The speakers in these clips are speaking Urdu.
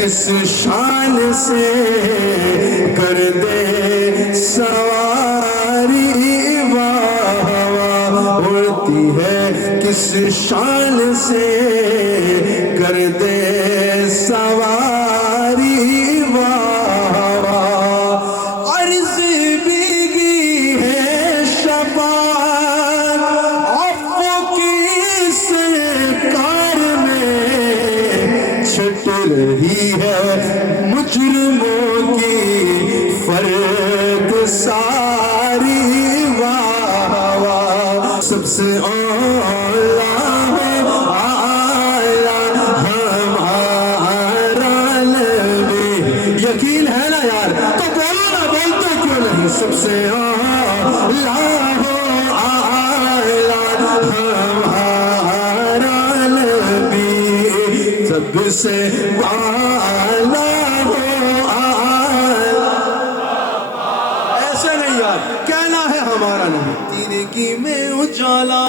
کس شان سے کر دے سواری، واہ واہ اڑتی ہے کس شان سے کر دے سواری، واہ واہ عرض بھیگی ہے شفاعت عفو کی سرکار میں، چھٹ رہی ہے مجرموں کی فرد ساری، واہ واہ سب سے اعلیٰ ہمارا نبی، یقین ہے نا یار تو بولو نا، بولتے کیوں نہیں؟ سب سے اعلیٰ ہمارا نبی، سب سے ایسے نہیں یار، کہنا ہے ہمارا نبی تیرگی میں اجالا،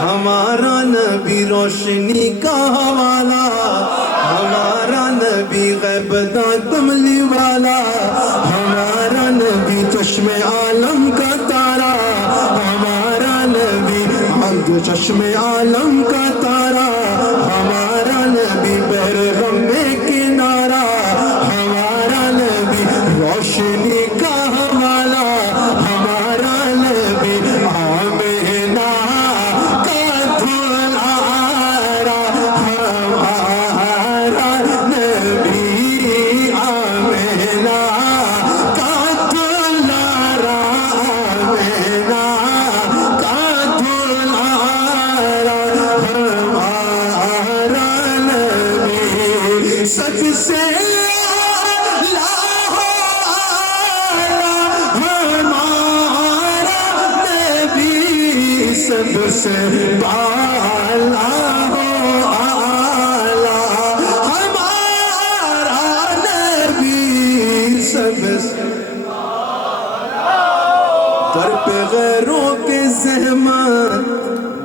ہمارا نبی روشنی کا حوالہ، ہمارا نبی غیب داں کملی والا، ہمارا نبی چشم عالم کا تارا، ہمارا نبی چشم عالم کا تارا، ہمارا نبی بحر غم میں کنارہ، ہمارا نبی روشنی کا حوالہ، ہمارا نبی آمینہ کا دلارا، ہمارا نبی آمینہ کا دلارا، آمینہ کا دلارا، ہمارا نبی سب سے سب سے بالا ہو آلہ، ہمارا نبی سب سے در پہ غیروں کے زحمت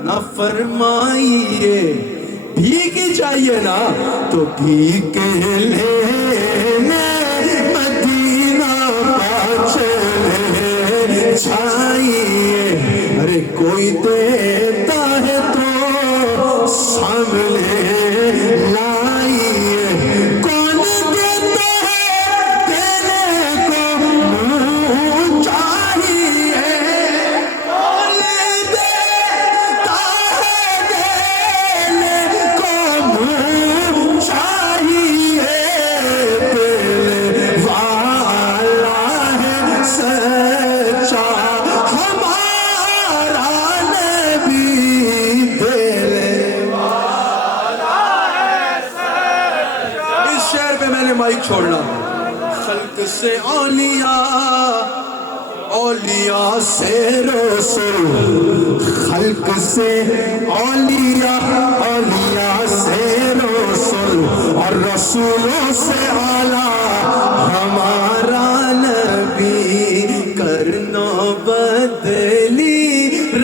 نہ فرمائیے، بھیگ چاہیے نا تو بھیگ لینے مدینہ چلے جائیے، ارے کوئی دیتا ہے تو سامنے لائیے، کون دیتا ہے دینے کو منہ چاہیے، کون دیتا ہے دینے کو منہ چاہیے، پہلے والا ہے سچا ہمارا نبی، دل والا ہے سچا۔ اس شعر پہ میں نے مائک چھوڑنا، خلق سے اولیاء، اولیاء سے رسول، خلق سے اولیاء، اولیاء سے رسول، اور رسولوں سے اعلیٰ ہمارا نبی، کرنا بدلی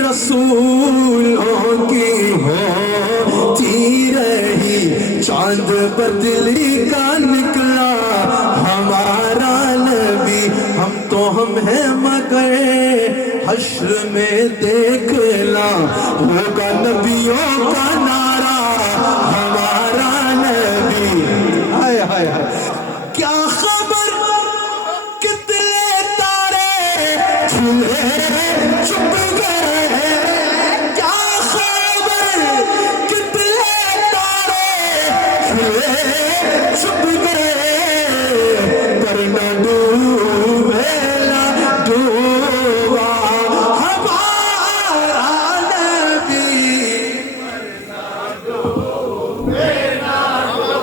رسولوں کی ہوتی رہی، چاند بدلی کا نکلا ہمارا نبی، ہم تو ہم ہیں مگر حشر میں دیکھنا ہوگا نبیوں کا نعرہ، ہمارا نبی، ہائے ہائے ہائے کیا خبر کتنے تارے کھلے چھپ گئے، کیا خبر کتنے تارے کھلے چھپ گئے، پر نہ ڈوبے نہ ڈوبا ہمارا نبی۔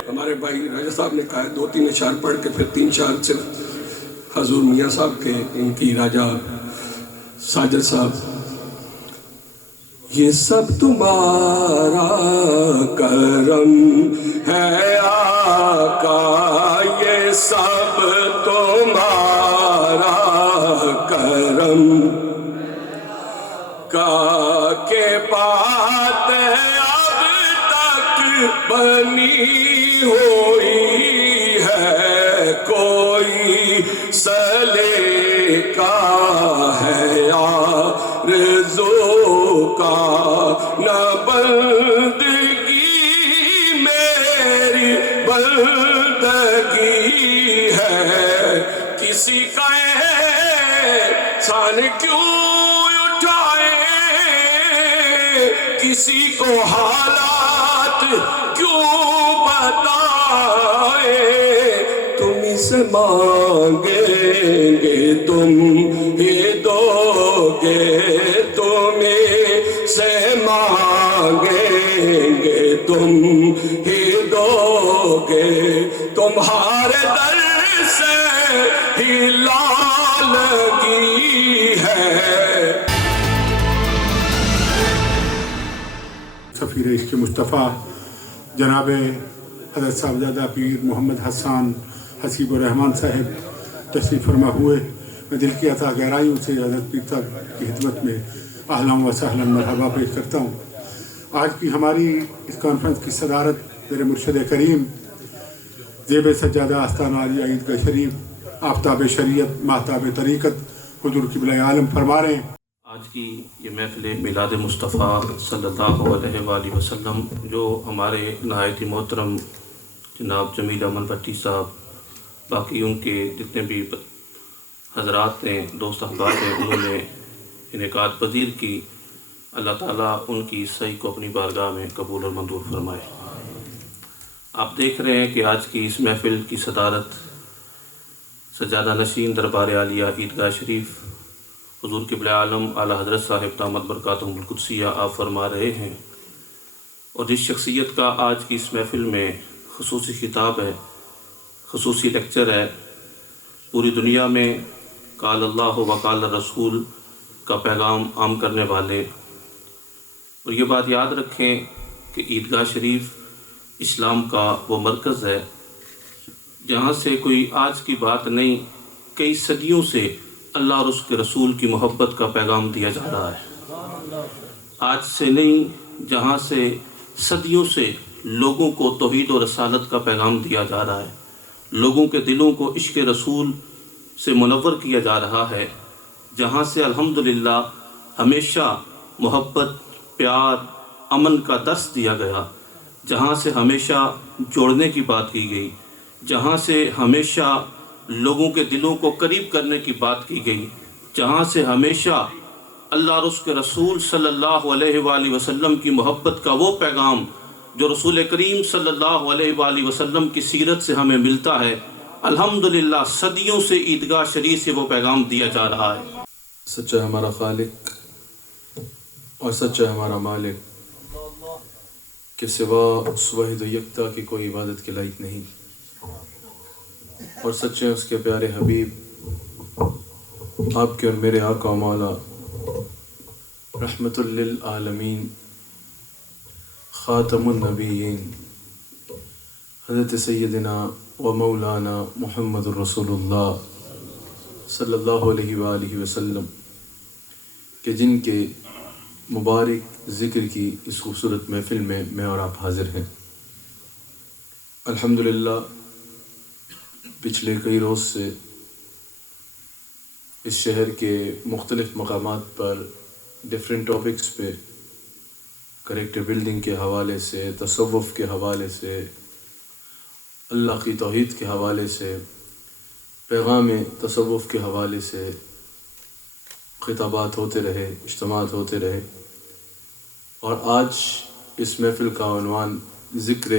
ہمارے بھائی راجہ صاحب نے کہا ہے 2-3 اشعار پڑھ کے پھر 3-4 صرف حضور میاں صاحب کے، ان کی راجہ ساجد صاحب، یہ سب تمہارا کرم ہے آقا، یہ سب تمہارا کرم کا کے بات اب تک بنی ہوئی کا نہ بندگی میری بندگی ہے، کسی کا احسان کیوں اٹھائے، کسی کو حالات کیوں بتائے، تم سے مانگیں گے تم ہی دو گے، تم سے مانگیں گے تم ہی دو گے، تمہارے در سے ہی لالگی ہے۔ سفیر عشق مصطفیٰ جناب حضرت صاحبزادہ پیر محمد حسان حسیب الرحمان صاحب تشریف فرما ہوئے، میں دل کی عطا گہرائیوں سے حضرت پیر صاحب کی خدمت میں اہلا و سہلا مرحبا پیش کرتا ہوں۔ آج کی ہماری اس کانفرنس کی صدارت میرے مرشد کریم زیب سجادہ آستانہ عالیہ عیدگاہ شریف آفتاب شریعت ماہتاب طریقت حضور قبلہ عالم فرما رہے ہیں۔ آج کی یہ محفل میلاد مصطفیٰ صلی اللہ علیہ وآلہ وسلم جو ہمارے نہایت ہی محترم جناب جمیل امن بھٹی صاحب، باقی ان کے جتنے بھی حضرات ہیں، دوست احباب ہیں، انہوں نے انعقاد پذیر کی، اللہ تعالیٰ ان کی صحیح کو اپنی بارگاہ میں قبول اور منظور فرمائے۔ آپ دیکھ رہے ہیں کہ آج کی اس محفل کی صدارت سجادہ نشین دربار عالیہ عیدگاہ شریف حضور قبلہ عالم اعلیٰ حضرت صاحب دامت برکاتہم القدسیہ آپ فرما رہے ہیں، اور جس شخصیت کا آج کی اس محفل میں خصوصی خطاب ہے، خصوصی لیکچر ہے، پوری دنیا میں قال اللہ و قال رسول کا پیغام عام کرنے والے، اور یہ بات یاد رکھیں کہ عیدگاہ شریف اسلام کا وہ مرکز ہے جہاں سے کوئی آج کی بات نہیں، کئی صدیوں سے اللہ اور اس کے رسول کی محبت کا پیغام دیا جا رہا ہے۔ آج سے نہیں، جہاں سے صدیوں سے لوگوں کو توحید و رسالت کا پیغام دیا جا رہا ہے، لوگوں کے دلوں کو عشق رسول سے منور کیا جا رہا ہے، جہاں سے الحمدللہ ہمیشہ محبت، پیار، امن کا درس دیا گیا، جہاں سے ہمیشہ جوڑنے کی بات کی گئی، جہاں سے ہمیشہ لوگوں کے دلوں کو قریب کرنے کی بات کی گئی، جہاں سے ہمیشہ اللہ اور اس کے رسول صلی اللہ علیہ وآلہ وسلم کی محبت کا وہ پیغام جو رسول کریم صلی اللہ علیہ وآلہ وسلم کی سیرت سے ہمیں ملتا ہے، الحمدللہ صدیوں سے عیدگاہ شریف سے وہ پیغام دیا جا رہا ہے۔ سچا ہے ہمارا خالق اور سچا ہے ہمارا مالک کہ سوا اس واحد و یکتا کی کوئی عبادت کے لائق نہیں، اور سچے ہیں اس کے پیارے حبیب آپ کے اور میرے آقا و مولا رحمت للعالمین خاتم النبیین حضرت سیدنا و مولانا محمد الرسول اللہ صلی اللہ علیہ وآلہ وسلم کہ جن کے مبارک ذکر کی اس خوبصورت محفل میں اور آپ حاضر ہیں۔ الحمدللہ پچھلے کئی روز سے اس شہر کے مختلف مقامات پر ڈیفرنٹ ٹاپکس پہ کریکٹر بلڈنگ کے حوالے سے، تصوف کے حوالے سے، اللہ کی توحید کے حوالے سے، پیغام تصوف کے حوالے سے خطابات ہوتے رہے، اجتماعات ہوتے رہے، اور آج اس محفل کا عنوان ذکر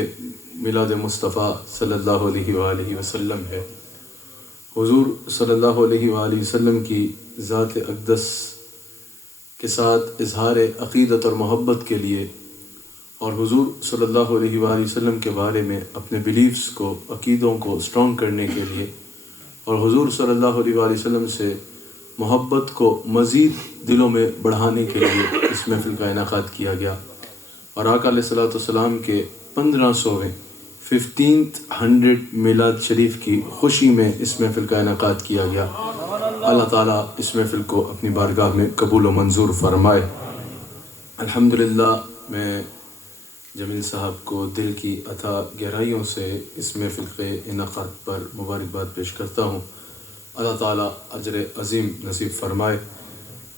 میلاد مصطفیٰ صلی اللہ علیہ وآلہ وسلم ہے۔ حضور صلی اللہ علیہ وآلہ وسلم کی ذات اقدس کے ساتھ اظہار عقیدت اور محبت کے لیے، اور حضور صلی اللہ علیہ وآلہ وسلم کے بارے میں اپنے بلیفز کو، عقیدوں کو اسٹرانگ کرنے کے لیے، اور حضور صلی اللہ علیہ وآلہ وسلم سے محبت کو مزید دلوں میں بڑھانے کے لیے اس محفل کا انعقاد کیا گیا، اور آقا علیہ الصلوۃ والسلام کے 1500 میلاد شریف کی خوشی میں اس محفل کا انعقاد کیا گیا۔ اللہ تعالیٰ اس محفل کو اپنی بارگاہ میں قبول و منظور فرمائے۔ الحمدللہ میں جمیل صاحب کو دل کی عطا گہرائیوں سے اس محفل کے انعقاد پر مبارکباد پیش کرتا ہوں۔ اللہ تعالیٰ اجر عظیم نصیب فرمائے۔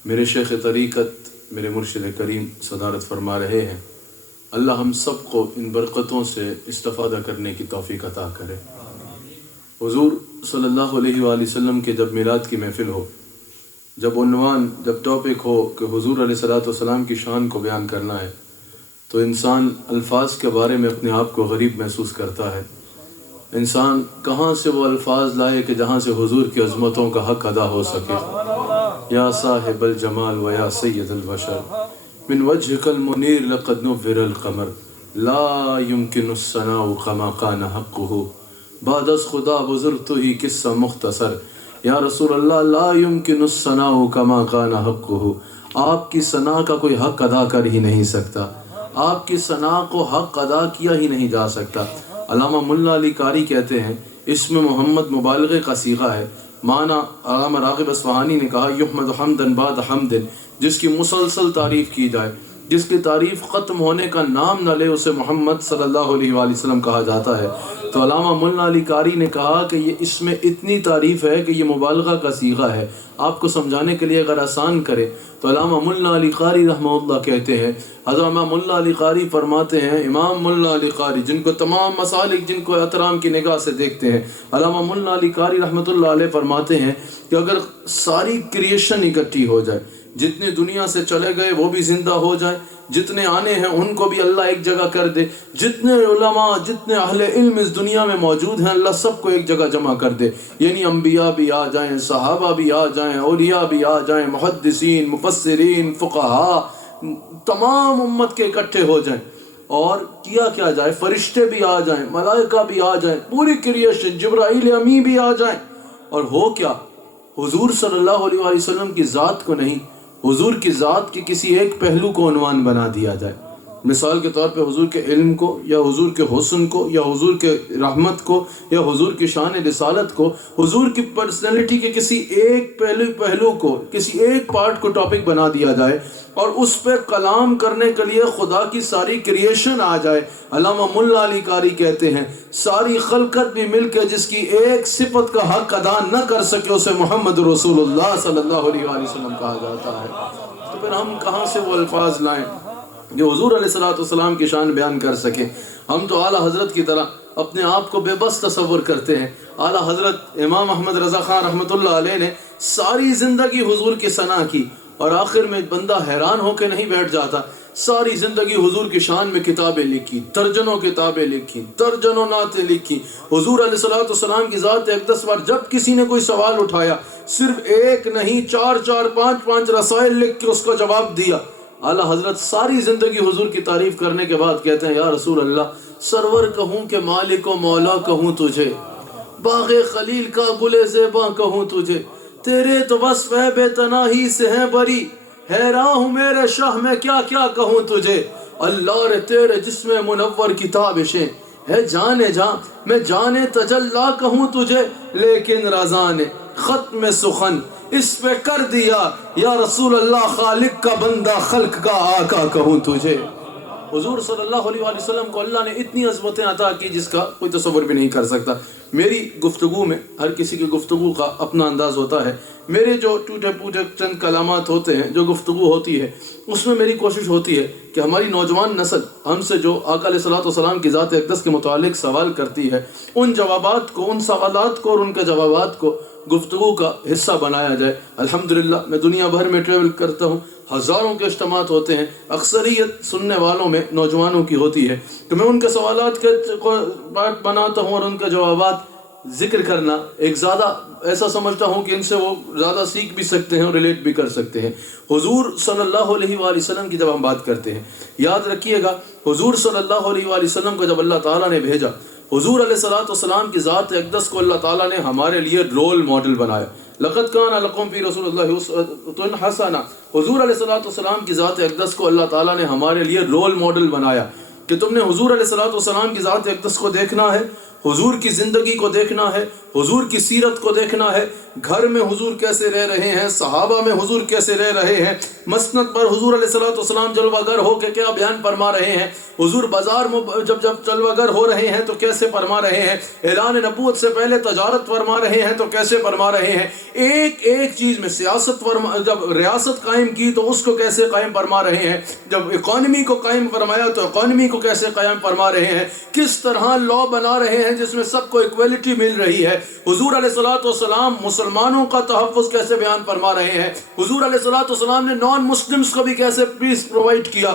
میرے شیخ طریقت میرے مرشد کریم صدارت فرما رہے ہیں، اللہ ہم سب کو ان برکتوں سے استفادہ کرنے کی توفیق عطا کرے۔ حضور صلی اللہ علیہ وآلہ وسلم کے جب میلاد کی محفل ہو، جب عنوان، جب ٹاپک ہو کہ حضور علیہ السلام کی شان کو بیان کرنا ہے، تو انسان الفاظ کے بارے میں اپنے آپ کو غریب محسوس کرتا ہے۔ انسان کہاں سے وہ الفاظ لائے کہ جہاں سے حضور کی عظمتوں کا حق ادا ہو سکے۔ یا صاحب الجمال و یا سید البشر من وجهك المنیر لقد نور القمر لا يمكن الثناء كما كان حقه بعد از خدا بزرگ تو ہی قصہ مختصر یا رسول اللہ لا يمكن الثناء كما كان حقه، آپ کی ثنا کا کوئی حق ادا کر ہی نہیں سکتا، آپ کی ثنا کو حق ادا کیا ہی نہیں جا سکتا۔ علامہ ملا علی قاری کہتے ہیں اس میں محمد مبالغے کا صیغہ ہے، معنی علامہ راغب اصفہانی نے کہا یحمد حمدن بعد حمدن، جس کی مسلسل تعریف کی جائے، جس کی تعریف ختم ہونے کا نام نہ لے، اسے محمد صلی اللہ علیہ وآلہ وسلم کہا جاتا ہے۔ تو علامہ ملا علی قاری نے کہا کہ یہ اس میں اتنی تعریف ہے کہ یہ مبالغہ کا صیغہ ہے۔ آپ کو سمجھانے کے لیے اگر آسان کرے تو علامہ ملا علی قاری رحمہ اللہ کہتے ہیں، حضرت امام ملا علی قاری فرماتے ہیں، امام ملا علی قاری جن کو تمام مسالک، جن کو احترام کی نگاہ سے دیکھتے ہیں، علامہ ملا علی قاری رحمۃ اللہ علیہ فرماتے ہیں کہ اگر ساری کریشن اکٹھی ہو جائے، جتنے دنیا سے چلے گئے وہ بھی زندہ ہو جائیں، جتنے آنے ہیں ان کو بھی اللہ ایک جگہ کر دے، جتنے علماء، جتنے اہل علم اس دنیا میں موجود ہیں اللہ سب کو ایک جگہ جمع کر دے، یعنی انبیاء بھی آ جائیں، صحابہ بھی آ جائیں، اولیاء بھی آ جائیں، محدثین، مفسرین، فقہاء، تمام امت کے اکٹھے ہو جائیں، اور کیا جائے، فرشتے بھی آ جائیں، ملائکہ بھی آ جائیں، پوری کریشن، جبرائیل امی بھی آ جائیں، اور ہو کیا، حضور صلی اللہ علیہ وآلہ وسلم کی ذات کو نہیں، حضور کی ذات کے کسی ایک پہلو کو عنوان بنا دیا جائے۔ مثال کے طور پہ حضور کے علم کو، یا حضور کے حسن کو، یا حضور کے رحمت کو، یا حضور کی شان رسالت کو، حضور کی پرسنالٹی کے کسی ایک پہلو کو، کسی ایک پارٹ کو ٹاپک بنا دیا جائے اور اس پہ کلام کرنے کے لیے خدا کی ساری کریشن آ جائے۔ علامہ ملا علی قاری کہتے ہیں ساری خلقت بھی مل کے جس کی ایک صفت کا حق ادا نہ کر سکے اسے محمد رسول اللہ صلی اللہ علیہ وآلہ وسلم کہا جاتا ہے۔ تو پھر ہم کہاں سے وہ الفاظ لائیں جو حضور علیہ السلام کی شان بیان کر سکیں؟ ہم تو اعلیٰ حضرت کی طرح اپنے آپ کو بے بس تصور کرتے ہیں۔ اعلیٰ حضرت امام احمد رضا خان رحمۃ اللہ علیہ نے ساری زندگی حضور کی ثنا کی، اور آخر میں بندہ حیران ہو کے نہیں بیٹھ جاتا، ساری زندگی حضور کی شان میں کتابیں لکھی، درجنوں کتابیں لکھی، درجنوں نعتیں لکھی۔ حضور علیہ السلام کی ذات اقدس پر جب کسی نے کوئی سوال اٹھایا، صرف ایک نہیں، 4 5 رسائل لکھ کے اس کا جواب دیا۔ اعلیٰ حضرت ساری زندگی حضور کی تعریف کرنے کے بعد کہتے ہیں یا رسول اللہ، سرور کہوں کہ مالک و مولا کہوں تجھے، باغ خلیل کا گل زیباں کہوں تجھے، تیرے تو وصف ہے بے تناہی سے ہیں بری، حیران ہوں میرے شاہ میں کیا کیا کہوں تجھے، اللہ رے تیرے جسم منور کی تابشیں ہے جانے جاں، میں جانے تجلا کہوں تجھے، لیکن رضا نے ختم سخن اس پہ کر دیا، یا رسول اللہ خالق کا بندہ خلق کا آقا کہوں تجھے۔ حضور صلی اللہ علیہ وآلہ وسلم کو اللہ نے اتنی عظمتیں عطا کی جس کا کوئی تصور بھی نہیں کر سکتا۔ میری گفتگو میں، ہر کسی کی گفتگو کا اپنا انداز ہوتا ہے، میرے جو ٹوٹے پوٹے چند کلامات ہوتے ہیں، جو گفتگو ہوتی ہے، اس میں میری کوشش ہوتی ہے کہ ہماری نوجوان نسل ہم سے جو آقا علیہ السلام کی ذات اقدس کے متعلق سوال کرتی ہے، ان جوابات کو، ان سوالات کو اور ان کے جوابات کو گفتگو کا حصہ بنایا جائے۔ الحمدللہ میں دنیا بھر میں ٹریول کرتا ہوں، ہزاروں کے اجتماعات ہوتے ہیں، اکثریت سننے والوں میں نوجوانوں کی ہوتی ہے، تو میں ان کے سوالات کے پارٹ بناتا ہوں اور ان کے جوابات ذکر کرنا ایک زیادہ ایسا سمجھتا ہوں کہ ان سے وہ زیادہ سیکھ بھی سکتے ہیں اور ریلیٹ بھی کر سکتے ہیں۔ حضور صلی اللہ علیہ وآلہ وسلم کی جب ہم بات کرتے ہیں، یاد رکھیے گا حضور صلی اللہ علیہ وآلہ وسلم کو جب اللہ تعالیٰ نے بھیجا، حضور علیہ السلام کی ذات اقدس کو اللہ تعالیٰ نے ہمارے لیے رول ماڈل بنایا۔ لقد کان لکم فی رسول اللہ اسوۃ حسنہ، حضور علیہ السلام کی ذات اقدس کو اللہ تعالیٰ نے ہمارے لیے رول ماڈل بنایا کہ تم نے حضور علیہ السلام کی ذات اقدس کو دیکھنا ہے حضور کی زندگی کو دیکھنا ہے، حضور کی سیرت کو دیکھنا ہے، گھر میں حضور کیسے رہ رہے ہیں، صحابہ میں حضور کیسے رہ رہے ہیں، مسند پر حضور علیہ الصلوۃ والسلام جلوہ گر ہو کے کیا بیان فرما رہے ہیں، حضور بازار میں جب جلوہ گر ہو رہے ہیں تو کیسے فرما رہے ہیں، اعلان نبوت سے پہلے تجارت فرما رہے ہیں تو کیسے فرما رہے ہیں، ایک ایک چیز میں سیاست جب ریاست قائم کی تو اس کو کیسے قائم فرما رہے ہیں، جب اکانومی کو قائم فرمایا تو اکانومی کو کیسے قائم فرما رہے ہیں، کس طرح لا بنا رہے ہیں جس میں سب کو ایکویلٹی مل رہی ہے، حضور علیہ الصلوۃ والسلام مسلمانوں کا تحفظ کیسے بیان فرما رہے ہیں، حضور علیہ الصلوۃ والسلام نے نان مسلمز کو بھی کیسے پیس پرووائڈ کیا،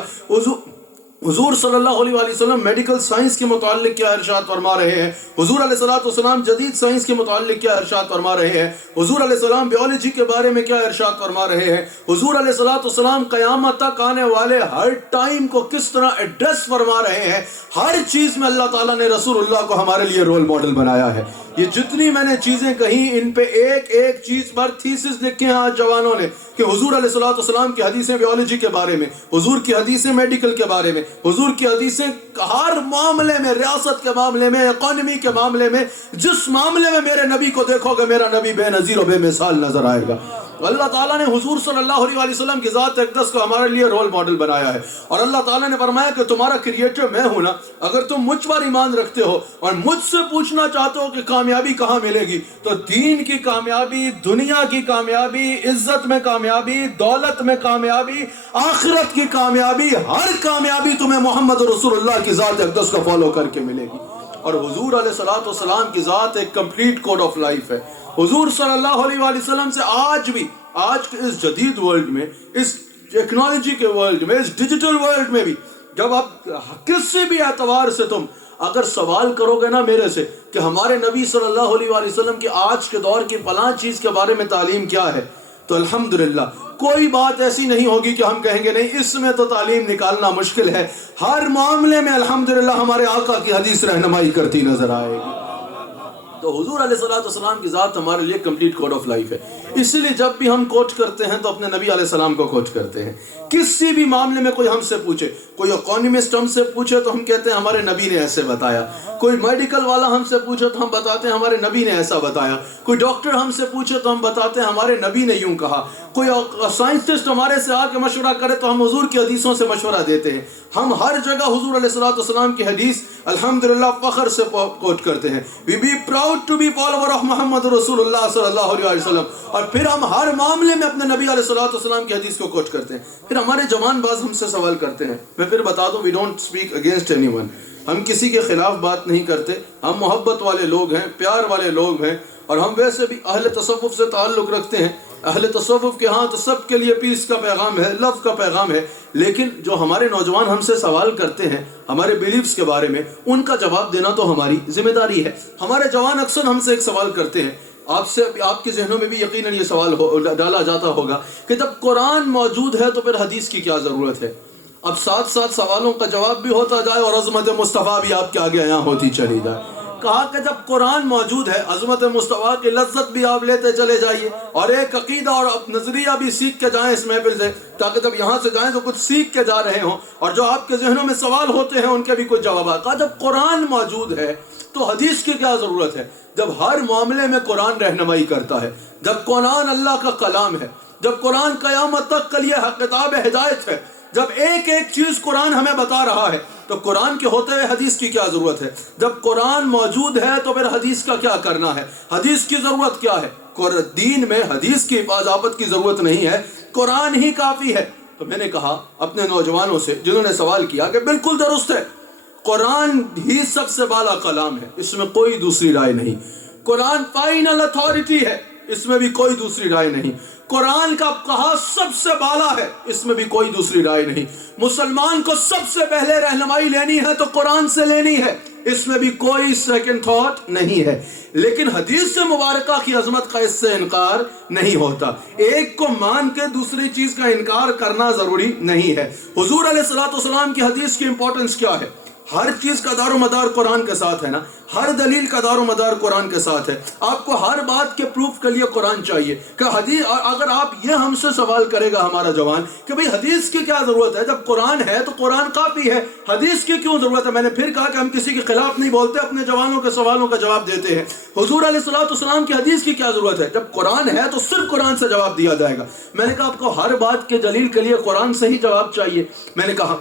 حضور صلی اللہ علیہ وآلہ وسلم میڈیکل سائنس کے متعلق کیا ارشاد فرما رہے ہیں، حضور علیہ الصلوۃ والسلام جدید سائنس کے متعلق کیا ارشاد فرما رہے ہیں، حضور علیہ السلام بیولوجی کے بارے میں کیا ارشاد فرما رہے ہیں، حضور علیہ الصلوۃ والسلام قیامت تک آنے والے ہر ٹائم کو کس طرح ایڈریس فرما رہے ہیں، ہر چیز میں اللہ تعالیٰ نے رسول اللہ کو ہمارے لیے رول ماڈل بنایا ہے۔ یہ جتنی میں نے چیزیں کہیں ان پہ ایک ایک چیز پر تھیسس لکھے ہیں آج جوانوں نے کہ حضور علیہ الصلوۃ والسلام کی حدیثیں بیولوجی کے بارے میں، حضور کی حدیثیں میڈیکل کے بارے میں، حضور کی حدیثیں ہر معاملے میں، ریاست کے معاملے میں، اکانومی کے معاملے میں، جس معاملے میں میرے نبی کو دیکھو گے میرا نبی بے نظیر و بے مثال نظر آئے گا۔ اللہ تعالیٰ نے حضور صلی اللہ علیہ وآلہ وسلم کی ذات اقدس کو ہمارے لیے رول ماڈل بنایا ہے، اور اللہ تعالیٰ نے فرمایا کہ تمہارا کریٹر میں ہوں نا، اگر تم مجھ پر ایمان رکھتے ہو اور مجھ سے پوچھنا چاہتے ہو کہ کامیابی کہاں ملے گی، تو دین کی کامیابی، دنیا کی کامیابی، عزت میں کامیابی، دولت میں کامیابی، آخرت کی کامیابی، ہر کامیابی تمہیں محمد رسول اللہ کی ذات اقدس کو فالو کر کے ملے گی۔ اور حضور علیہ الصلوۃ والسلام کی ذات ایک کمپلیٹ کوڈ آف لائف ہے۔ حضور صلی اللہ علیہ وآلہ وسلم سے آج کے اس جدید ورلڈ میں، اس ٹیکنالوجی کے ورلڈ میں، اس ڈیجیٹل ورلڈ میں بھی، جب آپ کسی بھی اعتبار سے تم اگر سوال کرو گے نا میرے سے کہ ہمارے نبی صلی اللہ علیہ وآلہ وسلم کی آج کے دور کی فلاں چیز کے بارے میں تعلیم کیا ہے، تو الحمدللہ کوئی بات ایسی نہیں ہوگی کہ ہم کہیں گے نہیں اس میں تو تعلیم نکالنا مشکل ہے۔ ہر معاملے میں الحمدللہ ہمارے آقا کی حدیث رہنمائی کرتی نظر آئے گی۔ تو حضور علیہ الصلوۃ والسلام کی ذات ہمارے لیے کمپلیٹ کوڈ آف لائف ہے۔ اسی لیے جب بھی ہم کوٹ کرتے ہیں تو اپنے نبی علیہ السلام کو کوٹ کرتے ہیں۔ کسی بھی معاملے میں کوئی ہم سے پوچھے، کوئی اکانومسٹ ہم سے پوچھے تو ہم کہتے ہیں ہمارے نبی نے ایسے بتایا، کوئی میڈیکل والا ہم سے پوچھے تو ہم بتاتے ہیں ہمارے نبی نے ایسا بتایا، کوئی ڈاکٹر ہم سے پوچھے تو ہم بتاتے ہیں ہمارے نبی نے یوں کہا، کوئی سائنسسٹ ہمارے سے آ کے مشورہ کرے تو ہم حضور کی حدیثوں سے مشورہ دیتے ہیں۔ ہم ہر جگہ حضور علیہ الصلوۃ والسلام کی حدیث الحمدللہ فخر سے کوٹ کرتے ہیں۔ We be proud to be follower of محمد رسول اللہ صلی اللہ علیہ وسلم، اور پھر ہم ہر معاملے میں اپنے نبی علیہ الصلوۃ والسلام کی حدیث کو کوٹ کرتے ہیں۔ پھر ہمارے جوان باز ہم سے سوال کرتے ہیں، میں پھر بتا دوں we don't speak against anyone، ہم کسی کے خلاف بات نہیں کرتے، ہم محبت والے لوگ ہیں، پیار والے لوگ ہیں، اور ہم ویسے بھی اہل تصوف سے تعلق رکھتے ہیں۔ اہل تصوف کے ہاں تو سب کے لیے پیس کا پیغام ہے، لو کا پیغام ہے، لیکن جو ہمارے نوجوان ہم سے سوال کرتے ہیں ہمارے بیلیفز کے بارے میں، ان کا جواب دینا تو ہماری ذمہ داری ہے۔ ہمارے جوان اکثر ہم سے ایک سوال کرتے ہیں، آپ کے ذہنوں میں بھی یقیناً یہ سوال ڈالا جاتا ہوگا کہ جب قرآن موجود ہے تو پھر حدیث کی کیا ضرورت ہے؟ اب ساتھ ساتھ سوالوں کا جواب بھی ہوتا جائے اور عظمت مصطفیٰ بھی آپ کے آگے یہاں ہوتی چلی جائے۔ کہا کہ جب قرآن موجود ہے عظمت مصطفیٰ کی لذت بھی آپ لیتے چلے جائیے، اور ایک عقیدہ اور نظریہ بھی سیکھ کے جائیں اس محفل سے، تاکہ جب یہاں سے جائیں تو کچھ سیکھ کے جا رہے ہوں، اور جو آپ کے ذہنوں میں سوال ہوتے ہیں ان کے بھی کچھ جوابات۔ کہا جب قرآن موجود ہے تو حدیث کی کیا ضرورت ہے؟ جب ہر معاملے میں قرآن رہنمائی کرتا ہے، جب قرآن اللہ کا کلام ہے، جب قرآن قیامت تک کے لیے کتاب ہدایت ہے، جب ایک ایک چیز قرآن ہمیں بتا رہا ہے، تو قرآن کے ہوتے ہوئے حدیث کی کیا ضرورت ہے؟ جب قرآن موجود ہے تو پھر حدیث کا کیا کرنا ہے؟ حدیث کی ضرورت کیا ہے؟ دین میں حدیث کی حفاظت کی ضرورت نہیں ہے، قرآن ہی کافی ہے۔ تو میں نے کہا اپنے نوجوانوں سے جنہوں نے سوال کیا کہ بالکل درست ہے، قرآن ہی سب سے بالا کلام ہے، اس میں کوئی دوسری رائے نہیں۔ قرآن فائنل اتھارٹی ہے، اس میں بھی کوئی دوسری رائے نہیں۔ قرآن کا کہا سب سے بالا ہے، اس میں بھی کوئی دوسری رائے نہیں۔ مسلمان کو سب سے پہلے رہنمائی لینی ہے تو قرآن سے لینی ہے، اس میں بھی کوئی سیکنڈ تھاٹ نہیں ہے۔ لیکن حدیث سے مبارکہ کی عظمت کا اس سے انکار نہیں ہوتا، ایک کو مان کے دوسری چیز کا انکار کرنا ضروری نہیں ہے۔ حضور علیہ الصلوۃ والسلام کی حدیث کی امپورٹنس کیا ہے؟ ہر چیز کا دار و مدار قرآن کے ساتھ ہے نا, ہر دلیل کا دار و مدار قرآن کے ساتھ ہے. آپ کو ہر بات کے پروف کے لیے قرآن چاہیے کہ حدیث. اگر آپ یہ ہم سے سوال کرے گا ہمارا جوان کہ بھئی حدیث کی کیا ضرورت ہے, جب قرآن ہے تو قرآن کافی ہے, حدیث کی کیوں ضرورت ہے؟ میں نے پھر کہا کہ ہم کسی کے خلاف نہیں بولتے, اپنے جوانوں کے سوالوں کا جواب دیتے ہیں. حضور علیہ السلام کی حدیث کی کیا ضرورت ہے؟ جب قرآن ہے تو صرف قرآن سے جواب دیا جائے گا. میں نے کہا آپ کو ہر بات کے دلیل کے لیے قرآن سے ہی جواب چاہیے. میں نے کہا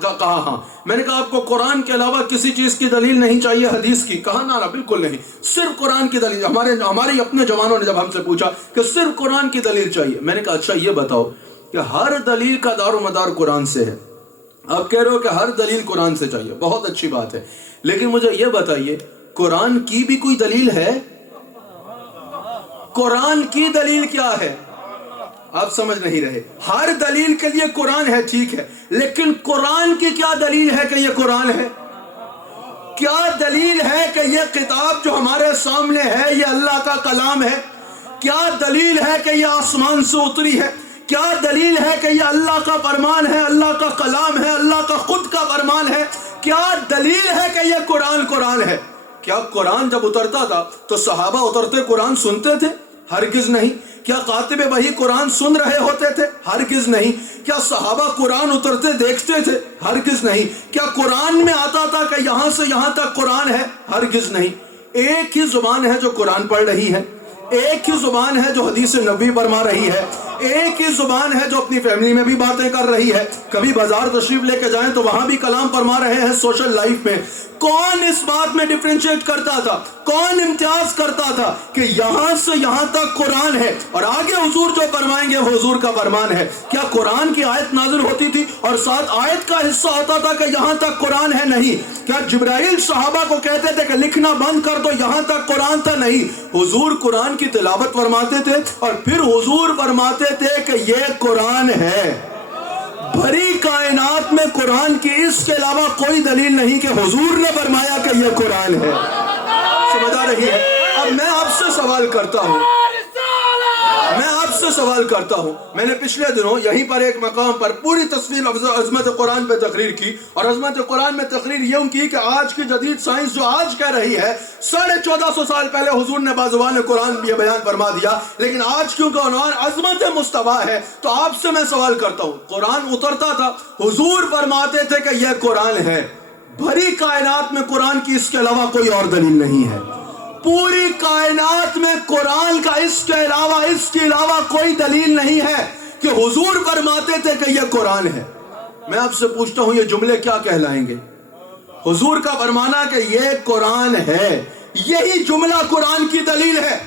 ہاں. میں نے کہا آپ کو قرآن کے علاوہ کسی چیز کی دلیل نہیں چاہیے حدیث کی؟ کہا نہ بالکل نہیں, صرف قرآن کی دلیل. ہمارے اپنے جوانوں نے جب ہم سے پوچھا کہ صرف قرآن کی دلیل چاہیے, میں نے کہا اچھا یہ بتاؤ کہ ہر دلیل کا دار و مدار قرآن سے ہے. آپ کہہ رہے ہو کہ ہر دلیل قرآن سے چاہیے, بہت اچھی بات ہے, لیکن مجھے یہ بتائیے قرآن کی بھی کوئی دلیل ہے؟ قرآن کی دلیل کیا ہے؟ آپ سمجھ نہیں رہے. ہر دلیل کے لیے قرآن ہے, ٹھیک ہے, لیکن قرآن کی کیا دلیل ہے کہ یہ قرآن ہے؟ کیا دلیل ہے کہ یہ کتاب جو ہمارے سامنے ہے یہ اللہ کا کلام ہے؟ کیا دلیل ہے کہ یہ آسمان سے اتری ہے؟ کیا دلیل ہے کہ یہ اللہ کا فرمان ہے, اللہ کا کلام ہے, اللہ کا خود کا فرمان ہے؟ کیا دلیل ہے کہ یہ قرآن ہے؟ کیا قرآن جب اترتا تھا تو صحابہ اترتے قرآن سنتے تھے؟ ہرگز نہیں. کیا کاتب وحی قرآن سن رہے ہوتے تھے؟ ہرگز نہیں. کیا صحابہ قرآن اترتے دیکھتے تھے؟ ہرگز نہیں. کیا قرآن میں آتا تھا کہ یہاں سے یہاں تک قرآن ہے؟ ہرگز نہیں. ایک ہی زبان ہے جو قرآن پڑھ رہی ہے, ایک ہی زبان ہے جو حدیث نبی فرما رہی ہے, ایک ہی زبان ہے جو اپنی فیملی میں بھی باتیں کر رہی ہے. کبھی بازار تشریف لے کے جائیں تو وہاں بھی کلام فرما رہے ہیں, سوشل لائف میں. کون اس بات میں ڈیفرینشیٹ کرتا تھا, کون امتیاز کرتا تھا کہ یہاں سے یہاں تک قرآن ہے اور آگے حضور جو فرمائیں گے وہ حضور کا فرمان ہے؟ کیا قرآن کی آیت نازل ہوتی تھی اور ساتھ آیت کا حصہ ہوتا تھا کہ یہاں تک قرآن ہے؟ نہیں. کیا جبرائیل صحابہ کو کہتے تھے کہ لکھنا بند کر دو, یہاں تک قرآن تھا؟ نہیں. حضور قرآن کی تلاوت فرماتے تھے اور پھر حضور فرماتے تھے کہ یہ قرآن ہے. بھری کائنات میں قرآن کی اس کے علاوہ کوئی دلیل نہیں کہ حضور نے فرمایا کہ یہ قرآن ہے. سمجھ آ رہی ہے؟ اب میں آپ سے سوال کرتا ہوں, میں نے پچھلے دنوں یہیں پر ایک مقام پر پوری تفصیل عظمت قرآن پہ تقریر کی, اور عظمت قرآن میں تقریر یہ کی کہ آج کی جدید سائنس جو آج کہہ رہی ہے 1450 سال پہلے حضور نے بازوان قرآن یہ بیان فرما دیا, لیکن آج کیونکہ عنوان عظمت مصطفیٰ ہے تو آپ سے میں سوال کرتا ہوں, قرآن اترتا تھا, حضور فرماتے تھے کہ یہ قرآن ہے, بھری کائنات میں قرآن کی اس کے علاوہ کوئی اور دلیل نہیں ہے. پوری کائنات میں قرآن کا اس کے علاوہ کوئی دلیل نہیں ہے کہ حضور فرماتے تھے کہ یہ قرآن ہے. میں آپ سے پوچھتا ہوں یہ جملے کیا کہلائیں گے؟ حضور کا فرمانا کہ یہ قرآن ہے, یہی جملہ قرآن کی دلیل ہے.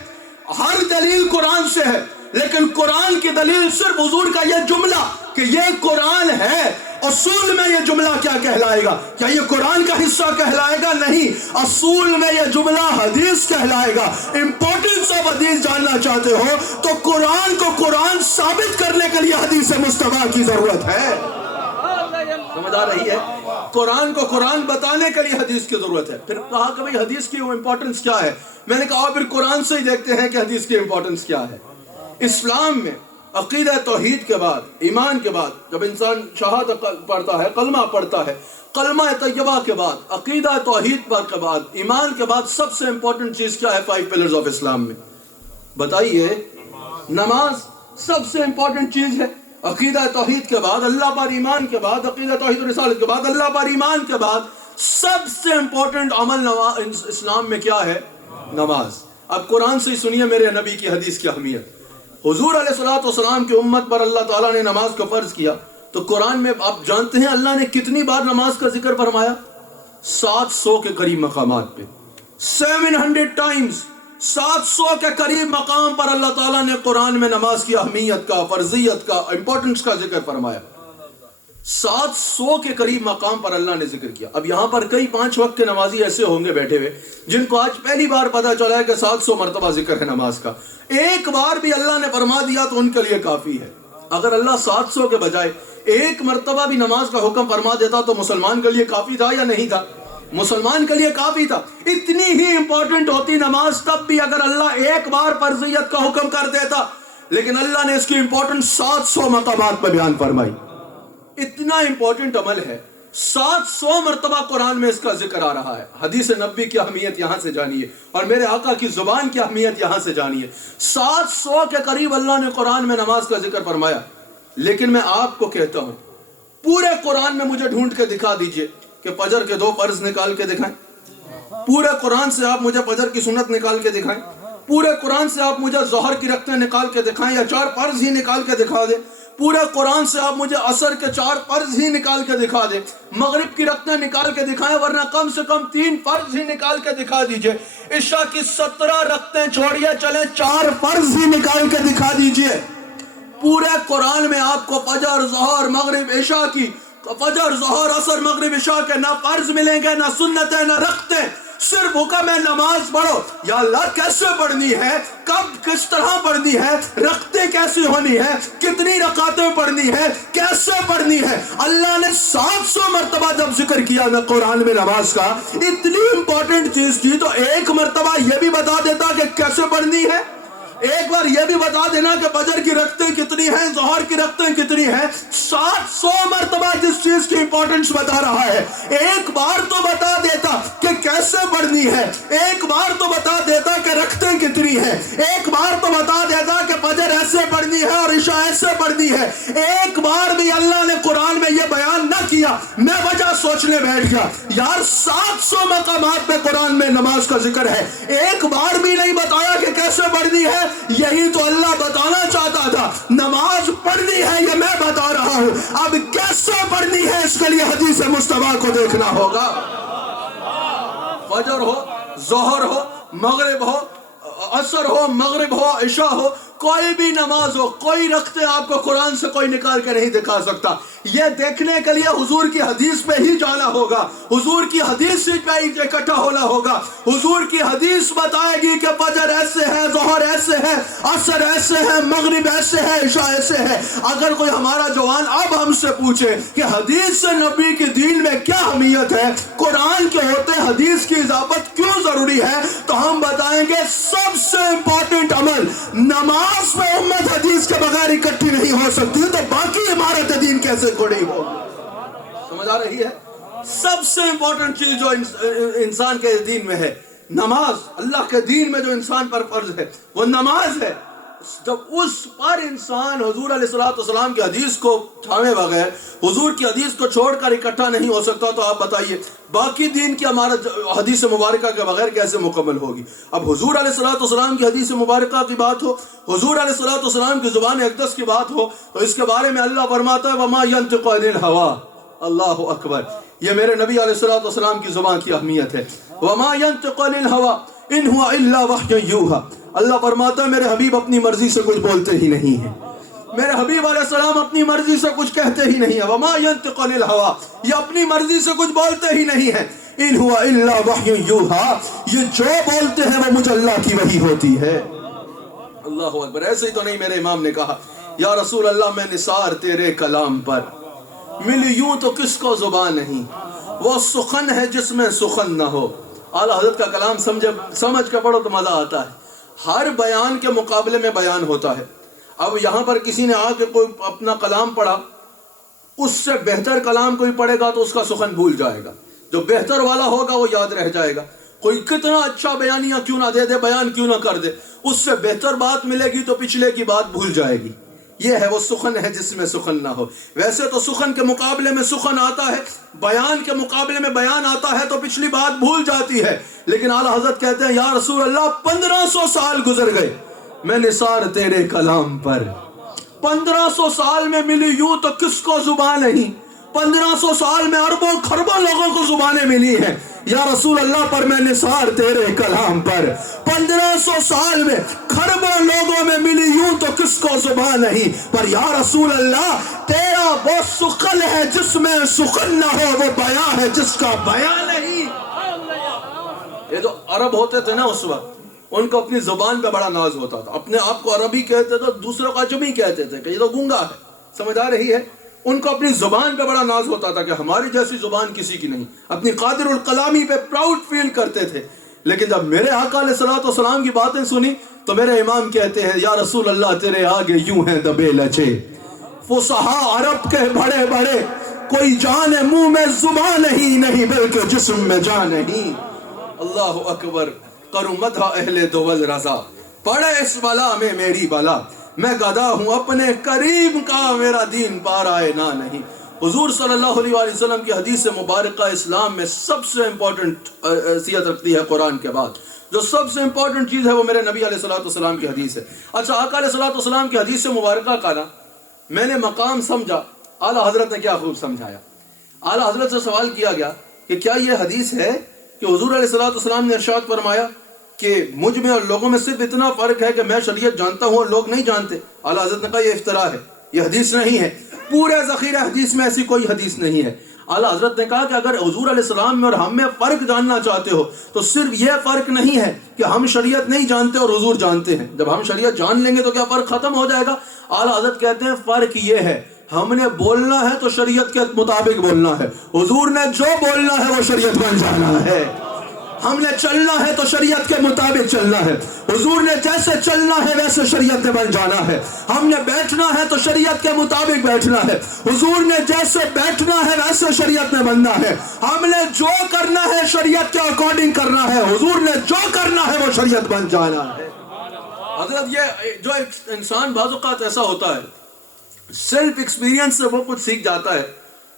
ہر دلیل قرآن سے ہے, لیکن قرآن کی دلیل صرف حضور کا یہ جملہ کہ یہ قرآن ہے. اصول میں یہ جملہ کیا کہلائے گا؟ کیا یہ قرآن کا حصہ کہلائے گا؟ نہیں. اصول میں یہ جملہ حدیث کہلائے گا. امپورٹنس آف حدیث جاننا چاہتے ہو تو قرآن کو قرآن ثابت کرنے کے لیے حدیث مصطفیٰ کی ضرورت ہے. سمجھ آ رہی ہے؟ قرآن کو قرآن بتانے کے لیے حدیث کی ضرورت ہے. پھر کہا کہ بھئی حدیث کی وہ امپورٹنس کیا ہے؟ میں نے کہا پھر قرآن سے ہی دیکھتے ہیں کہ حدیث کی امپورٹنس کیا ہے. اسلام میں عقیدہ توحید کے بعد, ایمان کے بعد, جب انسان شہادت پڑھتا ہے, کلمہ پڑھتا ہے, کلمہ طیبہ کے بعد, عقیدہ توحید کے بعد, ایمان کے بعد سب سے امپورٹنٹ چیز کیا ہے 5 پلرز آف اسلام میں؟ بتائیے. نماز سب سے امپورٹنٹ چیز ہے. عقیدہ توحید کے بعد, اللہ پر ایمان کے بعد, عقیدہ توحید و رسالت کے بعد, اللہ پر ایمان کے بعد سب سے امپورٹنٹ عمل اسلام میں کیا ہے؟ نماز. اب قرآن سے ہی سنیے میرے نبی کی حدیث کی اہمیت. حضور علیہ السلام کی امت پر اللہ تعالیٰ نے نماز کو فرض کیا تو قرآن میں آپ جانتے ہیں اللہ نے کتنی بار نماز کا ذکر فرمایا؟ 700 کے قریب مقامات پہ. 700 ٹائمز, 700 کے قریب مقام پر اللہ تعالیٰ نے قرآن میں نماز کی اہمیت کا, فرضیت کا, امپورٹنس کا ذکر فرمایا. 700 کے قریب مقام پر اللہ نے ذکر کیا. اب یہاں پر کئی 5 وقت کے نمازی ایسے ہوں گے بیٹھے ہوئے جن کو آج پہلی بار پتا چلا ہے کہ 700 مرتبہ ذکر ہے نماز کا. ایک بار بھی اللہ نے فرما دیا تو ان کے لیے کافی ہے. اگر اللہ 700 کے بجائے ایک مرتبہ بھی نماز کا حکم فرما دیتا تو مسلمان کے لیے کافی تھا یا نہیں تھا؟ مسلمان کے لیے کافی تھا. اتنی ہی امپورٹنٹ ہوتی نماز تب بھی اگر اللہ ایک بار فرضیت کا حکم کر دیتا, لیکن اللہ نے اس کی امپورٹنٹ 700 مقامات پر بیان فرمائی. اتنا امپورٹنٹ عمل ہے 700 مرتبہ قرآن میں اس کا ذکر آ رہا ہے. حدیث نبوی کی اہمیت یہاں سے جانیے اور میرے آقا کی زبان کی اہمیت یہاں سے جانیے. 700 کے قریب اللہ نے قرآن میں نماز کا ذکر فرمایا. لیکن میں آپ کو کہتا ہوں پورے قرآن میں مجھے ڈھونڈ کے دکھا دیجئے کہ فجر کے 2 فرض نکال کے دکھائیں. پورے قرآن سے آپ مجھے فجر کی سنت نکال کے دکھائیں. پورے قرآن سے آپ مجھے ظہر کی رکعتیں نکال کے دکھائیں یا 4 فرض ہی نکال کے دکھا دیں. پورے قرآن سے آپ مجھے عصر کے 4 فرض ہی نکال کے دکھا دیں. مغرب کی رکعتیں نکال کے دکھائیں ورنہ کم سے کم 3 فرض ہی نکال کے دکھا دیجئے. عشاء کی 17 رکعتیں چھوڑیے چلیں 4 فرض ہی نکال کے دکھا دیجئے. پورے قرآن میں آپ کو فجر ظہر مغرب عشاء کی فجر ظہر عصر مغرب عشاء کے نہ فرض ملیں گے نہ سنتیں نہ رکعتیں. صرف حکم ہے نماز پڑھو. یا اللہ کیسے پڑھنی ہے, کب کس طرح پڑھنی ہے, رکعتیں کیسی ہونی ہے, کتنی رکعتیں پڑھنی ہے, کیسے پڑھنی ہے. اللہ نے 700 مرتبہ جب ذکر کیا نا قرآن میں نماز کا, اتنی امپورٹنٹ چیز تھی تو ایک مرتبہ یہ بھی بتا دیتا کہ کیسے پڑھنی ہے. ایک بار یہ بھی بتا دینا کہ فجر کی رکعتیں کتنی ہیں, ظہر کی رکعتیں کتنی ہیں. 700 مرتبہ جس چیز کی امپورٹنس بتا رہا ہے, ایک بار تو بتا دیتا کہ کیسے پڑھنی ہے, ایک بار تو بتا دیتا کہ رکعتیں کتنی ہیں, ایک بار تو بتا دیتا کہ فجر ایسے پڑھنی ہے اور عشاء ایسے پڑھنی ہے. ایک بار بھی اللہ نے قرآن میں یہ بیان نہ کیا. میں وجہ سوچنے بیٹھ گیا یار 700 مقامات پہ قرآن میں نماز کا ذکر ہے, ایک بار بھی نہیں بتایا کہ کیسے پڑھنی ہے. یہی تو اللہ بتانا چاہتا تھا. نماز پڑھنی ہے یہ میں بتا رہا ہوں, اب کیسے پڑھنی ہے اس کے لیے حدیث مصطفیٰ کو دیکھنا ہوگا. فجر ہو, ظہر ہو, مغرب ہو, عصر ہو, مغرب ہو, عشاء ہو, کوئی بھی نماز ہو, کوئی رکھتے آپ کو قرآن سے کوئی نکال کے نہیں دکھا سکتا. یہ دیکھنے کے لیے حضور کی حدیث پہ ہی جانا ہوگا, حضور کی حدیث پہ ہی اکٹھا ہونا ہوگا. حضور کی حدیث بتائے گی کہ فجر ایسے ہے, ظہر ایسے ہے, عصر ایسے ہے, مغرب ایسے ہے, عشاء ایسے ہے. اگر کوئی ہمارا جوان اب ہم سے پوچھے کہ حدیث نبی کی دین میں کیا اہمیت ہے, قرآن کے ہوتے حدیث کی اضافت کیوں ضروری ہے, تو ہم بتائیں گے سب سے امپورٹنٹ عمل نماز میں امت حدیث کے بغیر اکٹھی نہیں ہو سکتی, تو باقی عمارت دین کیسے کھڑی ہو. سمجھ آ رہی ہے؟ سب سے امپورٹنٹ چیز جو انسان کے دین میں ہے نماز. اللہ کے دین میں جو انسان پر فرض ہے وہ نماز ہے. جب اس پر انسان حضور علیہ السلام کی حدیث کو تھامے بغیر, حضور کی حدیث کو چھوڑ کر اکٹھا نہیں ہو سکتا, تو آپ بتائیے باقی دین کی ہمارا حدیث مبارکہ کے بغیر کیسے مکمل ہوگی. اب حضور علیہ السلام کی حدیث مبارکہ کی بات ہو, حضور علیہ السلام کی زبان اقدس کی بات ہو, تو اس کے بارے میں اللہ فرماتا ہے وَمَا يَنْطِقُ عَنِ الْهَوَىٰ. اللہ اکبر, یہ میرے نبی علیہ السلام کی زبان کی اہمیت ہے. وَمَا يَنْطِقُ عَنِ الْهَوَىٰ إِنْ هُوَ إِلَّا وَحْيٌ يُوحَىٰ. اللہ فرماتا ہے میرے حبیب اپنی مرضی سے کچھ بولتے ہی نہیں ہیں, میرے حبیب علیہ السلام اپنی مرضی سے کچھ کہتے ہی نہیں ہیں. وَمَا يَنْطِقُ عَنِ الْهَوَىٰ, یہ اپنی مرضی سے کچھ بولتے ہی نہیں ہیں. إِنْ هُوَ إِلَّا وَحْيٌ يُوحَىٰ, یہ جو بولتے ہیں وہ مجھے اللہ کی وحی ہوتی ہے. اللہ اکبر. ایسے ہی تو نہیں میرے امام نے کہا یا رسول اللہ میں نثار تیرے کلام پر, ملی یوں تو کس کو زبان نہیں, وہ سخن ہے جس میں سخن نہ ہو. اعلیٰ حضرت کا کلام سمجھ کے پڑھو تو مزہ آتا ہے. ہر بیان کے مقابلے میں بیان ہوتا ہے. اب یہاں پر کسی نے آ کے کوئی اپنا کلام پڑھا, اس سے بہتر کلام کوئی پڑھے گا تو اس کا سخن بھول جائے گا, جو بہتر والا ہوگا وہ یاد رہ جائے گا. کوئی کتنا اچھا بیانیہ کیوں نہ دے دے, بیان کیوں نہ کر دے, اس سے بہتر بات ملے گی تو پچھلے کی بات بھول جائے گی. یہ ہے وہ سخن ہے جس میں سخن نہ ہو. ویسے تو سخن کے مقابلے میں سخن آتا ہے, بیان کے مقابلے میں بیان آتا ہے تو پچھلی بات بھول جاتی ہے. لیکن اعلیٰ حضرت کہتے ہیں یا رسول اللہ 1500 سال گزر گئے میں نثار تیرے کلام پر, 1500 سال میں ملی یوں تو کس کو زبان نہیں, 1500 سال میں اربوں خربوں لوگوں کو زبانیں ملی ہیں. یا رسول اللہ پر میں نثار تیرے کلام پر, 1500 سال میں خربوں لوگوں میں ملی یوں تو کس کو زبان نہیں, پر یا رسول اللہ تیرا وہ سخن ہے جس میں سخن نہ ہو, وہ بیان ہے جس کا بیان نہیں. یہ جو عرب ہوتے تھے نا اس وقت, ان کو اپنی زبان پہ بڑا ناز ہوتا تھا. اپنے آپ کو عربی کہتے تھے, دوسروں کو عجمی کہتے تھے کہ یہ تو گونگا ہے. سمجھ آ رہی ہے؟ ان کو اپنی زبان پہ بڑا ناز ہوتا تھا کہ ہماری جیسی زبان کسی کی نہیں. اپنی قادر الکلامی پہ پراؤڈ فیل کرتے تھے. لیکن جب میرے آقا علیہ السلام کی باتیں سنی تو میرے امام کہتے ہیں یا رسول اللہ تیرے آگے یوں ہیں دبے لچے, فصحاء عرب کے بڑے بڑے کوئی جان ہے منہ میں زبان نہیں بلکہ جسم میں جان نہیں. اللہ اکبر. کروں مدح اہل دول رضا پڑے اس بلا میں میری بلا. میں گدا ہوں اپنے کریم کا میرا دین پارائے نہ نہیں. حضور صلی اللہ علیہ وآلہ وسلم کی حدیث مبارکہ اسلام میں سب سے امپورٹنٹ حیثیت رکھتی ہے قرآن کے بعد. جو سب سے امپورٹنٹ چیز ہے وہ میرے نبی علیہ الصلوۃ والسلام کی حدیث ہے. اچھا آقا علیہ الصلوۃ والسلام کی حدیث مبارکہ کا نا میں نے مقام سمجھا. اعلیٰ حضرت نے کیا خوب سمجھایا. اعلیٰ حضرت سے سوال کیا گیا کہ کیا یہ حدیث ہے کہ حضور علیہ الصلوۃ والسلام نے ارشاد فرمایا کہ مجھ میں اور لوگوں میں صرف اتنا فرق ہے کہ میں شریعت جانتا ہوں اور لوگ نہیں جانتے. اعلیٰ حضرت نے کہا یہ افتراء ہے, یہ حدیث نہیں ہے. پورے ذخیرہ حدیث میں ایسی کوئی حدیث نہیں ہے. اعلیٰ حضرت نے کہا کہ اگر حضور علیہ السلام میں اور ہم میں فرق جاننا چاہتے ہو تو صرف یہ فرق نہیں ہے کہ ہم شریعت نہیں جانتے اور حضور جانتے ہیں. جب ہم شریعت جان لیں گے تو کیا فرق ختم ہو جائے گا؟ اعلیٰ حضرت کہتے ہیں فرق یہ ہے ہم نے بولنا ہے تو شریعت کے مطابق بولنا ہے. حضور نے جو بولنا ہے وہ شریعت بن جانا ہے. ہم نے چلنا ہے تو شریعت کے مطابق چلنا ہے. حضور نے جیسے چلنا ہے ویسے شریعت میں بن جانا ہے. ہم نے بیٹھنا ہے تو شریعت کے مطابق بیٹھنا ہے. حضور نے جیسے بیٹھنا ہے ویسے شریعت میں بننا ہے. ہم نے جو کرنا ہے شریعت کے اکارڈنگ کرنا ہے. حضور نے جو کرنا ہے وہ شریعت بن جانا ہے. حضرت یہ جو انسان بعض اوقات ایسا ہوتا ہے سیلف ایکسپیرینس سے وہ کچھ سیکھ جاتا ہے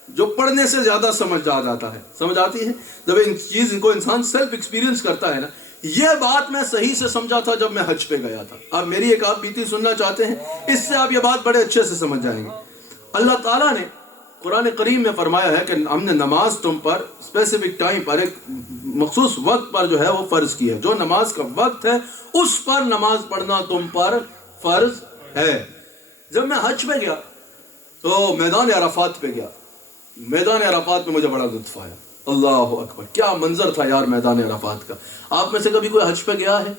جو پڑھنے سے زیادہ سمجھ جاتا ہے. سمجھ آتی ہے جب ان چیز کو انسان سیلف ایکسپیرینس کرتا ہے نا. یہ بات میں صحیح سے سمجھا تھا جب میں حج پہ گیا تھا. آپ میری ایک آپ بیتی سننا چاہتے ہیں, اس سے آپ یہ بات بڑے اچھے سے سمجھ جائیں گے. اللہ تعالیٰ نے قرآن کریم میں فرمایا ہے کہ ہم نے نماز تم پر اسپیسیفک ٹائم پر ایک مخصوص وقت پر جو ہے وہ فرض کی ہے. جو نماز کا وقت ہے اس پر نماز پڑھنا تم پر فرض ہے. جب میں حج پہ گیا تو میدان عرفات پہ گیا. میدان عرفات میں مجھے بڑا لطف آیا. اللہ اکبر, کیا منظر تھا یار میدان عرفات کا. آپ میں سے کبھی کوئی حج پہ گیا ہے؟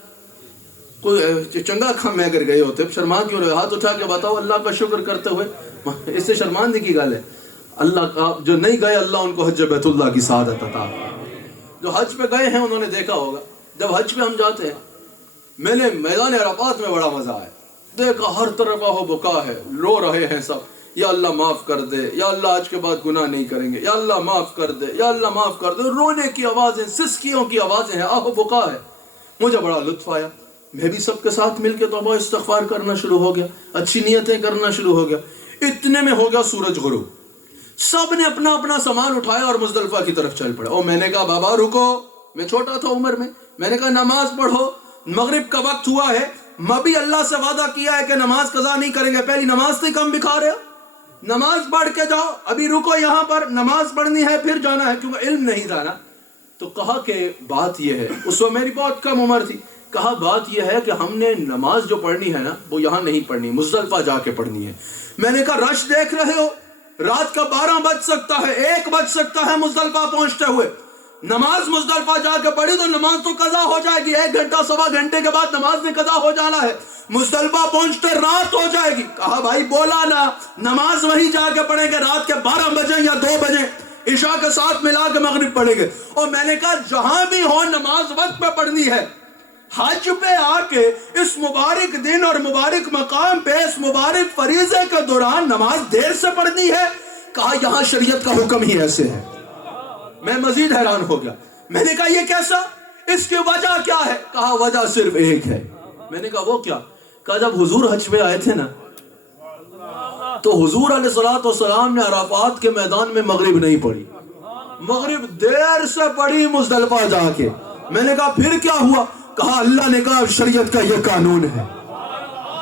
کوئی چنگا کام میں اگر گئے ہوتے شرما کیوں رہے؟ ہاتھ اٹھا کے بتاؤ اللہ کا شکر کرتے ہوئے. اس سے شرماندگی کی گل ہے. اللہ کا جو نہیں گئے اللہ ان کو حج بیت اللہ کی سعادت عطا. جو حج پہ گئے ہیں انہوں نے دیکھا ہوگا جب حج پہ ہم جاتے ہیں میں نے میدان عرفات میں بڑا مزہ آیا. دیکھا ہر طرف آہو بکا ہے, رو رہے ہیں سب, یا اللہ معاف کر دے, یا اللہ آج کے بعد گناہ نہیں کریں گے, یا اللہ معاف کر دے, یا اللہ معاف کر دے. رونے کی آوازیں, سسکیوں کی آوازیں ہیں, آہو بکا ہے. مجھے بڑا لطف آیا. میں بھی سب کے ساتھ مل کے توبہ استغفار کرنا شروع ہو گیا, اچھی نیتیں کرنا شروع ہو گیا. اتنے میں ہو گیا سورج غروب. سب نے اپنا اپنا سامان اٹھایا اور مزدلفہ کی طرف چل پڑے. اور میں نے کہا بابا رکو, میں چھوٹا تھا عمر میں نے کہا نماز پڑھو, مغرب کا وقت ہوا ہے. میں بھی اللہ سے وعدہ کیا ہے کہ نماز قضا نہیں کریں گے. پہلی نماز سے کم بکھا رہے ہو, نماز پڑھ کے جاؤ. ابھی رکو یہاں پر, نماز پڑھنی ہے پھر جانا ہے, کیونکہ علم نہیں تھا نا. تو کہا کہ بات یہ ہے, اس وقت میری بہت کم عمر تھی. کہا بات یہ ہے کہ ہم نے نماز جو پڑھنی ہے نا وہ یہاں نہیں پڑھنی, مزدلفہ جا کے پڑھنی ہے. میں نے کہا رش دیکھ رہے ہو, رات کا 12 بج سکتا ہے, 1 بج سکتا ہے مزدلفہ پہنچتے ہوئے. نماز مزدلفہ جا کے پڑھی تو نماز تو قضا ہو جائے گی. 1 گھنٹہ سوا گھنٹے کے بعد نماز میں قضا ہو جانا ہے. مزدلفہ پہنچتے رات ہو جائے گی. کہا بھائی بولا نا, نماز وہیں جا کے پڑھیں گے رات کے 12 بجے یا 2 بجے, عشاء کے ساتھ ملا کے مغرب پڑھیں گے. اور میں نے کہا جہاں بھی ہو نماز وقت پہ پڑھنی ہے. حج پہ آ کے اس مبارک دن اور مبارک مقام پہ اس مبارک فریضے کے دوران نماز دیر سے پڑھنی ہے. کہا یہاں شریعت کا حکم ہی ایسے ہے. میں مزید حیران ہو گیا. میں نے کہا یہ کیسا, اس کی وجہ کیا ہے؟ کہا وجہ صرف ایک ہے. میں نے کہا وہ کیا؟ کہا جب حضور حج پہ آئے تھے نا تو حضور علیہ الصلوۃ والسلام نے عرفات کے میدان میں مغرب نہیں پڑھی, مغرب دیر سے پڑھی مزدلفہ جا کے. میں نے کہا پھر کیا ہوا؟ کہا اللہ نے کہا شریعت کا یہ قانون ہے,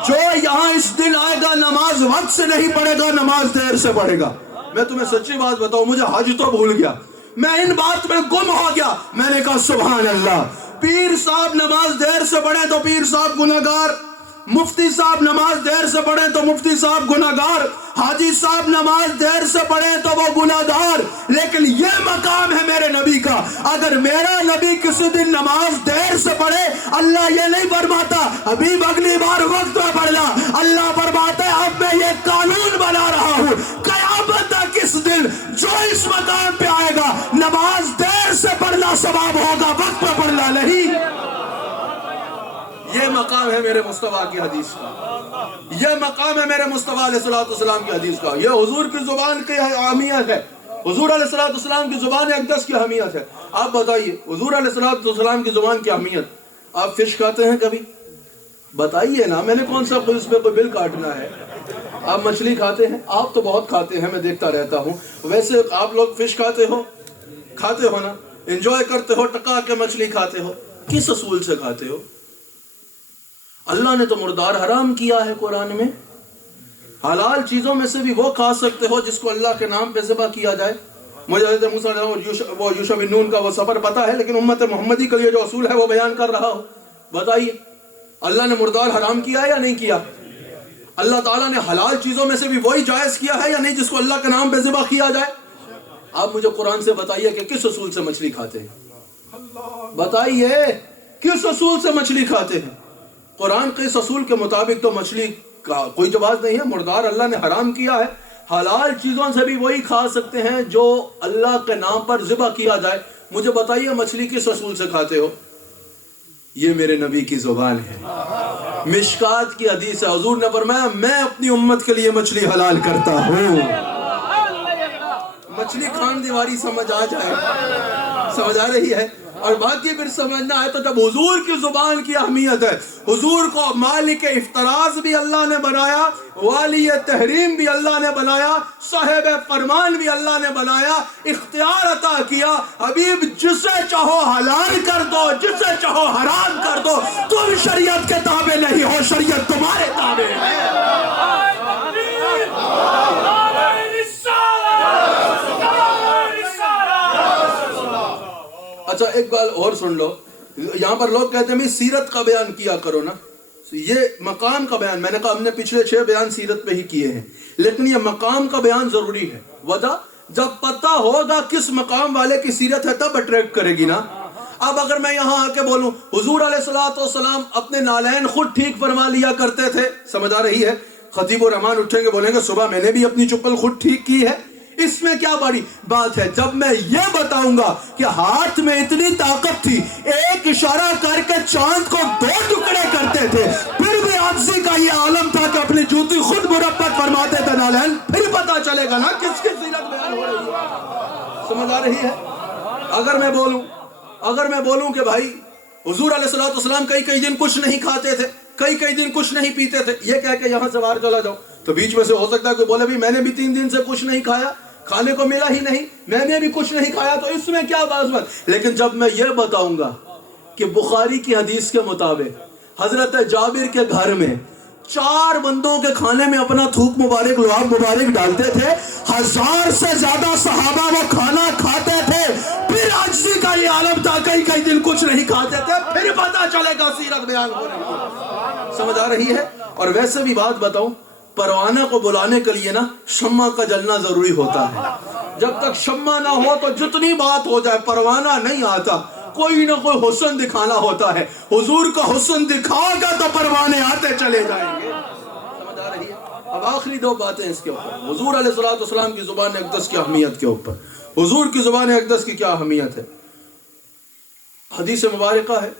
جو یہاں اس دن آئے گا نماز وقت سے نہیں پڑھے گا, نماز دیر سے پڑھے گا. میں تمہیں سچی بات بتاؤں, مجھے حج تو بھول گیا, میں ان بات میں گم ہو گیا. میں نے کہا سبحان اللہ, پیر صاحب نماز دیر سے پڑھیں تو پیر صاحب گناہگار, مفتی صاحب نماز دیر سے پڑھیں تو مفتی صاحب گناہگار, حاجی صاحب نماز دیر سے پڑھیں تو وہ گناہگار. لیکن یہ مقام ہے میرے نبی کا. اگر میرا نبی کسی دن نماز دیر سے پڑھے, اللہ یہ نہیں فرماتا ابھی اگلی بار وقت میں پڑھنا. اللہ فرماتا ہے اب میں یہ قانون بنا رہا ہوں, قیامت تک اس دن جو اس مقام پہ آئے گا نماز دیر سے پڑھنا ثواب ہوگا, وقت پہ پڑھنا نہیں. یہ مقام ہے میرے مصطفیٰ کی حدیث کا, یہ مقام ہے میرے مصطفیٰ علیہ الصلوۃ والسلام کی حدیث کا. یہ حضور کی زبان کی عامیت ہے. حضور علیہ الصلوۃ والسلام کی زبان اقدس کی اہمیت ہے. آپ بتائیے حضور علیہ الصلوۃ والسلام کی زبان کی اہمیت. آپ فش کھاتے ہیں کبھی؟ بتائیے نا, میں نے کون سا اس پہ کوئی بل کاٹنا ہے. آپ مچھلی کھاتے ہیں؟ آپ تو بہت کھاتے ہیں, میں دیکھتا رہتا ہوں. ویسے آپ لوگ فش کھاتے ہو نا, انجوائے کرتے ہو, ٹکا کے مچھلی کھاتے ہو. کس اصول سے کھاتے ہو؟ اللہ نے تو مردار حرام کیا ہے قرآن میں. حلال چیزوں میں سے بھی وہ کھا سکتے ہو جس کو اللہ کے نام پہ ذبح کیا جائے. مجھے حضرت موسیٰ وہ یوشع بن نون کا وہ سفر پتا ہے, لیکن امت محمدی کے لیے جو اصول ہے وہ بیان کر رہا ہوں. بتائیے اللہ نے مردار حرام کیا ہے یا نہیں کیا؟ اللہ تعالیٰ نے حلال چیزوں میں سے بھی وہی جائز کیا ہے یا نہیں جس کو اللہ کے نام پہ ذبح کیا جائے؟ آپ مجھے قرآن سے بتائیے کہ کس اصول سے مچھلی کھاتے ہیں؟ بتائیے کس اصول سے مچھلی کھاتے ہیں؟ قرآن کے اس اصول کے مطابق تو مچھلی کا کوئی جواز نہیں ہے. مردار اللہ نے حرام کیا ہے. حلال چیزوں سے بھی وہی کھا سکتے ہیں جو اللہ کے نام پر ذبح کیا جائے. مجھے بتائیے مچھلی کس اصول سے کھاتے ہو؟ یہ میرے نبی کی زبان ہے, مشکات کی حدیث ہے. حضور نے فرمایا میں اپنی امت کے لیے مچھلی حلال کرتا ہوں. مچھلی کھان دیواری سمجھ آ جائے, سمجھ آ رہی ہے؟ اور باقی پھر سمجھنا ہے تو جب حضور کی زبان کی اہمیت ہے. حضور کو مالک افتراض بھی اللہ نے بنایا, والی تحریم بھی اللہ نے بنایا, صاحب فرمان بھی اللہ نے بنایا, اختیار عطا کیا. حبیب جسے چاہو حلال کر دو, جسے چاہو حرام کر دو. تم شریعت کے تابع نہیں ہو, شریعت تمہارے تابع ہے. اچھا ایک بات اور سن لو, یہاں پر لوگ کہتے ہیں سیرت کا بیان کیا کرو نا. یہ مقام کا بیان, میں نے کہا ہم نے پچھلے 6 بیان سیرت پہ ہی کیے ہیں, لیکن یہ مقام کا بیان ضروری ہے. وجہ جب پتہ ہوگا کس مقام والے کی سیرت ہے تب اٹریکٹ کرے گی نا. اب اگر میں یہاں آ کے بولوں حضور علیہ الصلوۃ والسلام اپنے نالین خود ٹھیک فرما لیا کرتے تھے, سمجھ آ رہی ہے؟ خطیب الرحمان اٹھیں گے بولیں گے صبح میں نے بھی اپنی چپل خود ٹھیک کی ہے. اس میں کیا بڑی بات ہے؟ جب میں یہ بتاؤں گا کہ ہاتھ میں اتنی طاقت تھی, ایک اشارہ کر کے چاند کو 2 ٹکڑے کرتے تھے, پھر بھی عاجزی کا یہ عالم تھا کہ اپنی جوتی خود مربت فرماتے تھے نالین, پھر پتا چلے گا نا کس کی سیرت بیان ہو رہی ہے. سمجھ آ رہی ہے؟ اگر میں بولوں کہ بھائی حضور علیہ الصلوۃ والسلام کئی دن کچھ نہیں کھاتے تھے, کئی دن کچھ نہیں پیتے تھے, یہ کہہ کے یہاں سے باہر چلا جاؤ تو بیچ میں سے ہو سکتا ہے کہ بولے بھی میں نے بھی 3 دن سے کچھ نہیں کھایا, کھانے کو ملا ہی نہیں, میں نے بھی کچھ نہیں کھایا, تو اس میں کیا بات. لیکن جب میں یہ بتاؤں گا کہ بخاری کی حدیث کے مطابق حضرت جابر کے گھر میں 4 بندوں کے کھانے میں اپنا تھوک مبارک, لعاب مبارک ڈالتے تھے, 1000 سے زیادہ صحابہ وہ کھانا کھاتے تھے, پھر عاجزی کا یہ عالم تھا, کئی دن کچھ نہیں کھاتے تھے, پھر پتا چلے گا سیرت بیان ہو رہی ہے. سمجھ آ رہی ہے؟ اور ویسے بھی بات بتاؤں, پروانہ کو بلانے کے لیے نا شمع کا جلنا ضروری ہوتا ہے. جب تک شمع نہ ہو تو جتنی بات ہو جائے پروانہ نہیں آتا, کوئی نہ کوئی حسن دکھانا ہوتا ہے. حضور کا حسن دکھا گا تو پروانے آتے چلے جائیں گے. سمجھ آ رہی ہے؟ اب آخری 2 باتیں اس کے اوپر, حضور علیہ الصلوۃ والسلام کی زبان اقدس کی اہمیت کے اوپر. حضور کی زبان اقدس کی کیا اہمیت ہے؟ حدیث مبارکہ ہے,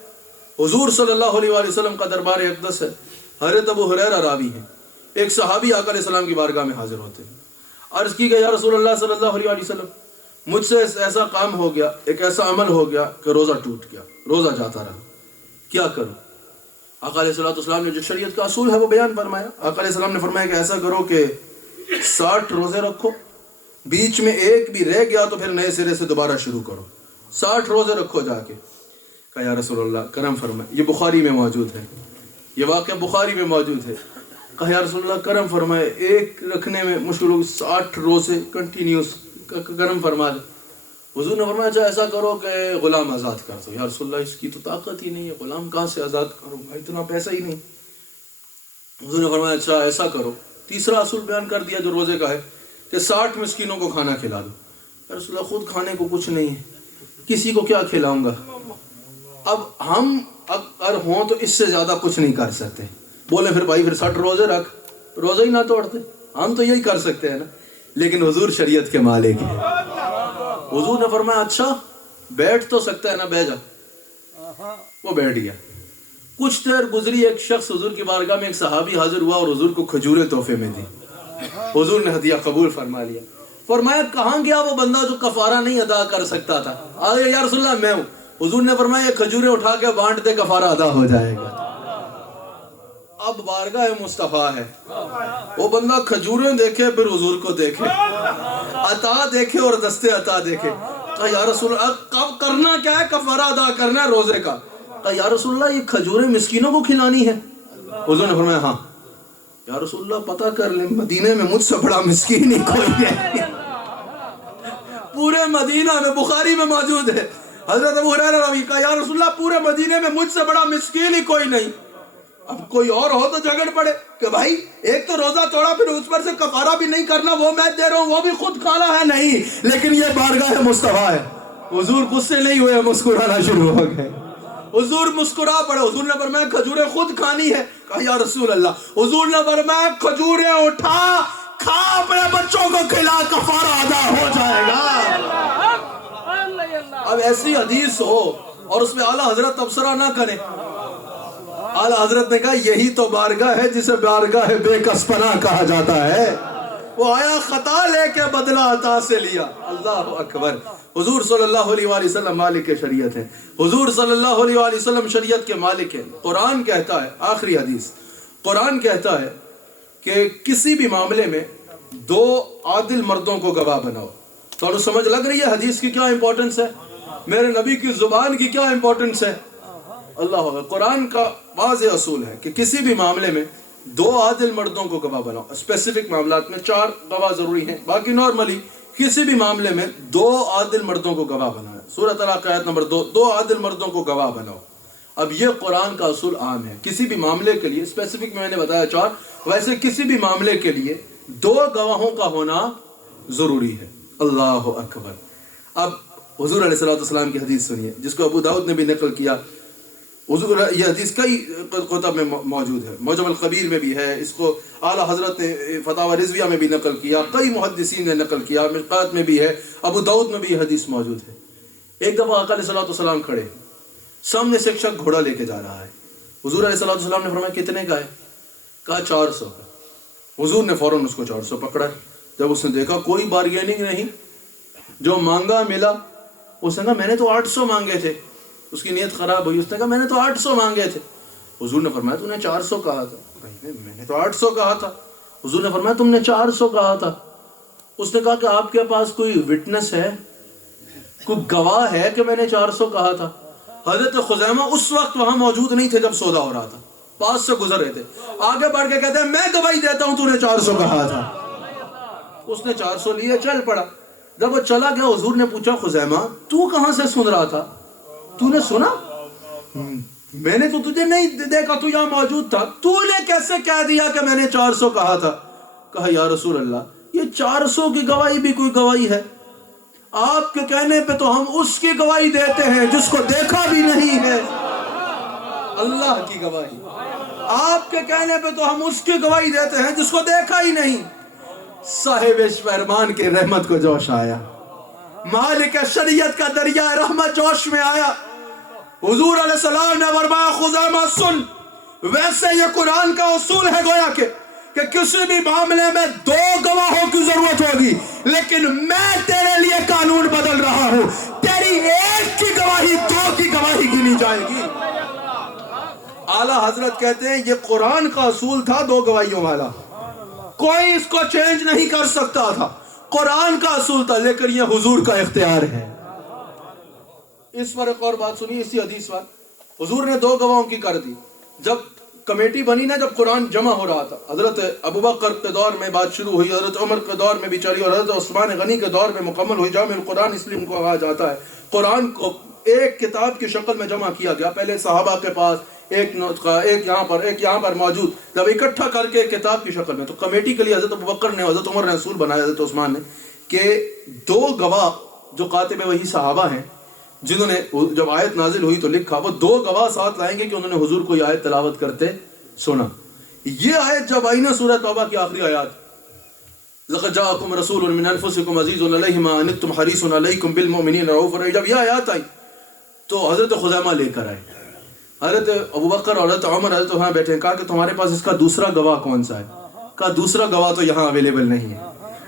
حضور صلی اللہ علیہ وآلہ وسلم کا دربار اقدس ہے. حضرت ابو ہریرہ راوی ہیں. ایک صحابی آقا علیہ السلام کی بارگاہ میں حاضر ہوتے ہیں. عرض کی کہ یا رسول اللہ صلی اللہ علیہ وسلم, مجھ سے ایسا کام ہو گیا, ایک ایسا عمل ہو گیا کہ روزہ ٹوٹ گیا, روزہ جاتا رہا, کیا کروں؟ آقا علیہ السلام نے جو شریعت کا اصول ہے وہ بیان فرمایا. آقا علیہ السلام نے فرمایا کہ ایسا کرو کہ 60 روزے رکھو, بیچ میں ایک بھی رہ گیا تو پھر نئے سرے سے دوبارہ شروع کرو. 60 روزے رکھو جا کے. کہا یا رسول اللہ کرم فرمائے, یہ بخاری میں موجود ہے, یہ واقعہ بخاری میں موجود ہے. کہا یا رسول اللہ کرم فرمائے, ایک رکھنے میں مشکل ہو, 60 روزے کنٹینیوس کرم فرما دے. حضور نے فرمایا اچھا ایسا کرو کہ غلام آزاد کر دو. یا رسول اللہ اس کی تو طاقت ہی نہیں ہے, غلام کہاں سے آزاد کروں, اتنا پیسہ ہی نہیں. حضور نے فرمایا اچھا ایسا کرو, تیسرا اصول بیان کر دیا جو روزے کا ہے کہ 60 مسکینوں کو کھانا کھلا دو. یا رسول اللہ خود کھانے کو کچھ نہیں ہے, کسی کو کیا کھلاؤں گا. اب ہم اگر ہوں تو اس سے زیادہ کچھ نہیں کر سکتے. بولے پھر بھائی پھر 60 روزے رکھ, روزہ ہی نہ توڑتے, ہم تو یہی کر سکتے ہیں نا. لیکن حضور شریعت کے مالک ہیں. حضور نے فرمایا اچھا بیٹھ تو سکتا ہے نا, بیٹھ جا. وہ بیٹھ گیا. کچھ دیر گزری, ایک شخص حضور کی بارگاہ میں, ایک صحابی حاضر ہوا اور حضور کو کھجوریں تحفے میں دی. حضور نے ہدیہ قبول فرما لیا. فرمایا کہاں گیا وہ بندہ جو کفارہ نہیں ادا کر سکتا تھا؟ آگے یا رسول اللہ میں ہوں. حضور نے فرمایا یہ کھجوریں اٹھا کے بانٹ دے, کفارہ ادا ہو جائے گا. اب بارگاہ مصطفیٰ ہے, وہ بندہ کھجوریں دیکھے پھر حضور کو دیکھے, عطا دیکھے اور دستے عطا دیکھے. کہا یا رسول اللہ کب کرنا کیا ہے؟ کفارہ ادا کرنا ہے روزے کا. کہا یا رسول اللہ یہ کھجوریں مسکینوں کو کھلانی ہے؟ حضور نے فرمایا ہاں. یا رسول اللہ پتہ کر لیں مدینے میں مجھ سے بڑا مسکین ہی کوئی ہے. پورے مدینہ میں, بخاری میں موجود ہے, حضرت ابو ہریرہ رضی اللہ عنہ, یا رسول اللہ پورے مدینے میں مجھ سے بڑا مسکین ہی کوئی نہیں. اب کوئی اور ہو تو جھگڑ پڑے کہ بھائی ایک تو روزہ توڑا پھر اس پر سے کفارہ بھی نہیں کرنا, وہ میں دے رہا ہوں وہ بھی خود کھانا ہے. نہیں, لیکن یہ بارگاہ مصطفیٰ ہے. حضور غصے نہیں ہوئے, مسکرانا شروع ہو گئے. حضور مسکرا پڑے. حضور نے فرمایا کھجوریں خود کھانی ہے؟ کہا یا رسول اللہ. حضور نے فرمایا کھجوریں اٹھا, کھا, اپنے بچوں کو کھلا, کفارہ ادا ہو جائے گا. اب ایسی حدیث ہو اور اس میں اعلیٰ حضرت تبصرہ نہ کریں. اعلیٰ حضرت نے کہا یہی تو بارگاہ ہے جسے بارگاہ بے کس پناہ کہا جاتا ہے. وہ آیا خطا لے کے بدلہ عطا سے لیا. اللہ اکبر. حضور صلی اللہ علیہ وآلہ وسلم مالک شریعت ہے. حضور صلی اللہ علیہ وآلہ وسلم شریعت کے مالک ہیں. قرآن کہتا ہے, آخری حدیث, قرآن کہتا ہے کہ کسی بھی معاملے میں 2 عادل مردوں کو گواہ بناؤ. تو سمجھ لگ رہی ہے حدیث کی کیا امپورٹنس ہے, میرے نبی کی زبان کی کیا امپورٹنس ہے. اللہ اکبر. قرآن کا واضح اصول ہے کہ کسی بھی معاملے میں 2 عادل مردوں کو گواہ بناؤ. اسپیسیفک معاملات میں 4 گواہ ضروری ہیں, باقی نارملی کسی بھی معاملے میں 2 عادل مردوں کو گواہ بنانا. سورۃ طلاق آیت نمبر 2, 2 عادل مردوں کو گواہ بناؤ. اب یہ قرآن کا اصول عام ہے کسی بھی معاملے کے لیے. اسپیسیفک میں نے بتایا 4, ویسے کسی بھی معاملے کے لیے 2 گواہوں کا ہونا ضروری ہے. اللہ اکبر. اب حضور علیہ الصلوۃ والسلام کی حدیث سنیے جس کو ابو داؤد نے بھی نقل کیا. حضور یہ حدیث کئی کتب میں موجود ہے, معجم الکبیر میں بھی ہے, اس کو اعلیٰ حضرت نے فتاوی رضویہ میں بھی نقل کیا, کئی محدثین نے نقل کیا, مشکات میں بھی ہے, ابو داؤد میں بھی یہ حدیث موجود ہے. ایک دفعہ آقا علیہ الصلوۃ والسلام کھڑے, سامنے سے ایک شخص گھوڑا لے کے جا رہا ہے. حضور علیہ الصلوۃ والسلام نے فرمایا کتنے کا ہے؟ کہا 400 کا. حضور نے فوراً اس کو 400 پکڑا. جب اس نے دیکھا کوئی بارگیننگ نہیں, جو مانگا ملا. اس نے کہا میں نے تو 800 مانگے تھے. اس کی نیت خراب ہوئی, اس نے کہا میں نے تو 800 مانگے تھے. حضور نے فرمایا تو نے 400 کہا تھا. میں نے تو 800 کہا تھا. حضور نے فرمایا تم نے 400 کہا تھا. اس نے کہا کہ آپ کے پاس کوئی وٹنس ہے, کوئی گواہ ہے کہ میں نے 400 کہا تھا؟ حضرت خزیمہ اس وقت وہاں موجود نہیں تھے جب سودا ہو رہا تھا, پاس سے گزر رہے تھے. آگے بڑھ کے کہتے ہیں میں گواہی دیتا ہوں تو نے 400 کہا تھا. اس نے 400 لیے, چل پڑا. جب وہ چلا گیا حضور نے پوچھا خزیمہ تو کہاں سے سن رہا تھا, تو نے سنا؟ میں نے تو تجھے نہیں دیکھا, تو یہاں موجود تھا, تو نے کیسے کہہ دیا کہ میں نے 400 کہا تھا؟ کہا یا رسول اللہ یہ 400 کی گواہی بھی کوئی گواہی ہے؟ آپ کے کہنے پہ تو ہم اس کی گواہی دیتے ہیں جس کو دیکھا بھی نہیں ہے. اللہ کی گواہی. آپ کے کہنے پہ تو ہم اس کی گواہی دیتے ہیں جس کو دیکھا ہی نہیں. صاحب فرمان کی رحمت کو جوش آیا, مالک شریعت کا دریا رحمت جوش میں آیا. حضور علیہ السلام نے فرمایا خزیمہ سن, ویسے یہ قرآن کا اصول ہے گویا کہ کسی بھی معاملے میں 2 گواہوں کی ضرورت ہوگی, لیکن میں تیرے لیے قانون بدل رہا ہوں, تیری ایک کی گواہی 2 کی گواہی گنی جائے گی. اعلیٰ حضرت کہتے ہیں یہ قرآن کا اصول تھا 2 گواہیوں والا, کوئی اس کو چینج نہیں کر سکتا تھا, قرآن کا اصول تھا, لیکن یہ حضور کا اختیار ہے. اس پر ایک اور بات سنی اسی حدیث پر. حضور نے 2 گواہوں کی کر دی. جب کمیٹی بنی نا, جب قرآن جمع ہو رہا تھا, حضرت ابوبکر کے دور میں بات شروع ہوئی, حضرت عمر کے دور میں بھی چلی, اور حضرت عثمان غنی کے دور میں مکمل ہوئی. جامع القرآن اس لیے ان کو کہا جاتا ہے. قرآن کو ایک کتاب کی شکل میں جمع کیا گیا. پہلے صحابہ کے پاس ایک نسخہ, ایک یہاں پر موجود, جب اکٹھا کر کے کتاب کی شکل میں, تو کمیٹی کے لیے حضرت ابوبکر نے, حضرت عمر نے اصول بنایا, حضرت عثمان نے, کہ 2 گواہ جو کاتب وہی صحابہ ہیں جنہوں نے جب آیت نازل ہوئی تو لکھا, وہ 2 گواہ ساتھ لائیں گے کہ انہوں نے حضور کو یہ آیت تلاوت کرتے سنا. یہ آیت جب آئی نا سورہ توبہ کی آخری آیات, لَقَدْ جَاءَكُمْ رَسُولٌ مِّنْ أَنفُسِكُمْ عَزِيزٌ عَلَيْهِ مَا عَنِتُّمْ حَرِيصٌ عَلَيْكُمْ بِالْمُؤْمِنِينَ رَءُوفٌ رَحِيمٌ, جب یہ آیات آئی تو حضرت خزیمہ لے کر آئے. حضرت ابوبکر اور حضرت عمر حضرت وہاں بیٹھے, کہا کہ تمہارے پاس اس کا دوسرا گواہ کون سا ہے؟ کہا دوسرا گواہ تو یہاں اویلیبل نہیں ہے.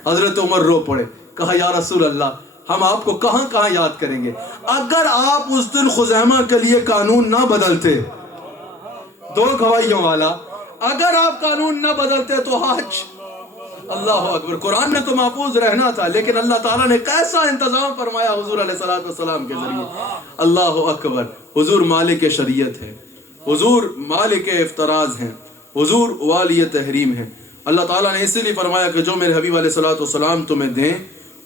حضرت عمر رو پڑے, کہا یا رسول اللہ ہم آپ کو کہاں کہاں یاد کریں گے. اگر آپ اس دن خزیمہ کے لیے قانون نہ بدلتے، دو گواہیوں والا، اگر آپ قانون نہ بدلتے تو آج اللہ اکبر قرآن میں تو محفوظ رہنا تھا، لیکن اللہ تعالیٰ نے کیسا انتظام فرمایا حضور علیہ السلام کے ذریعے. اللہ اکبر. حضور مالک شریعت ہے، حضور مالک افتراض ہیں، حضور والی تحریم ہیں. اللہ تعالیٰ نے اسی لیے فرمایا کہ جو میرے حبیب علیہ السلام تمہیں دیں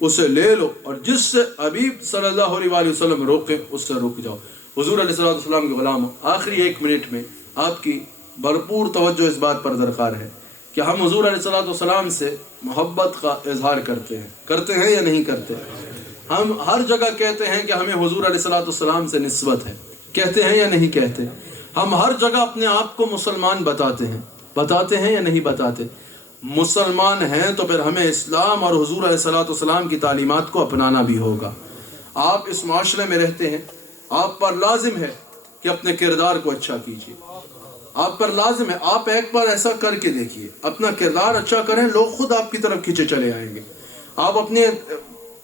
اسے لے لو، اور جس سے حبیب صلی اللہ علیہ وسلم روکیں اس سے رک جاؤ. حضور علیہ السلام کے غلام. آخری 1 منٹ میں آپ کی بھرپور توجہ اس بات پر درکار ہے کہ ہم حضور علیہ السلام سے محبت کا اظہار کرتے ہیں یا نہیں کرتے؟ ہم ہر جگہ کہتے ہیں کہ ہمیں حضور علیہ السلام سے نسبت ہے، کہتے ہیں یا نہیں کہتے؟ ہم ہر جگہ اپنے آپ کو مسلمان بتاتے ہیں یا نہیں بتاتے؟ مسلمان ہیں تو پھر ہمیں اسلام اور حضور علیہ السلام کی تعلیمات کو اپنانا بھی ہوگا. آپ اس معاشرے میں رہتے ہیں، آپ پر لازم ہے کہ اپنے کردار کو اچھا کیجیے. آپ پر لازم ہے، آپ ایک بار ایسا کر کے دیکھیے، اپنا کردار اچھا کریں، لوگ خود آپ کی طرف کھینچے چلے آئیں گے. آپ اپنے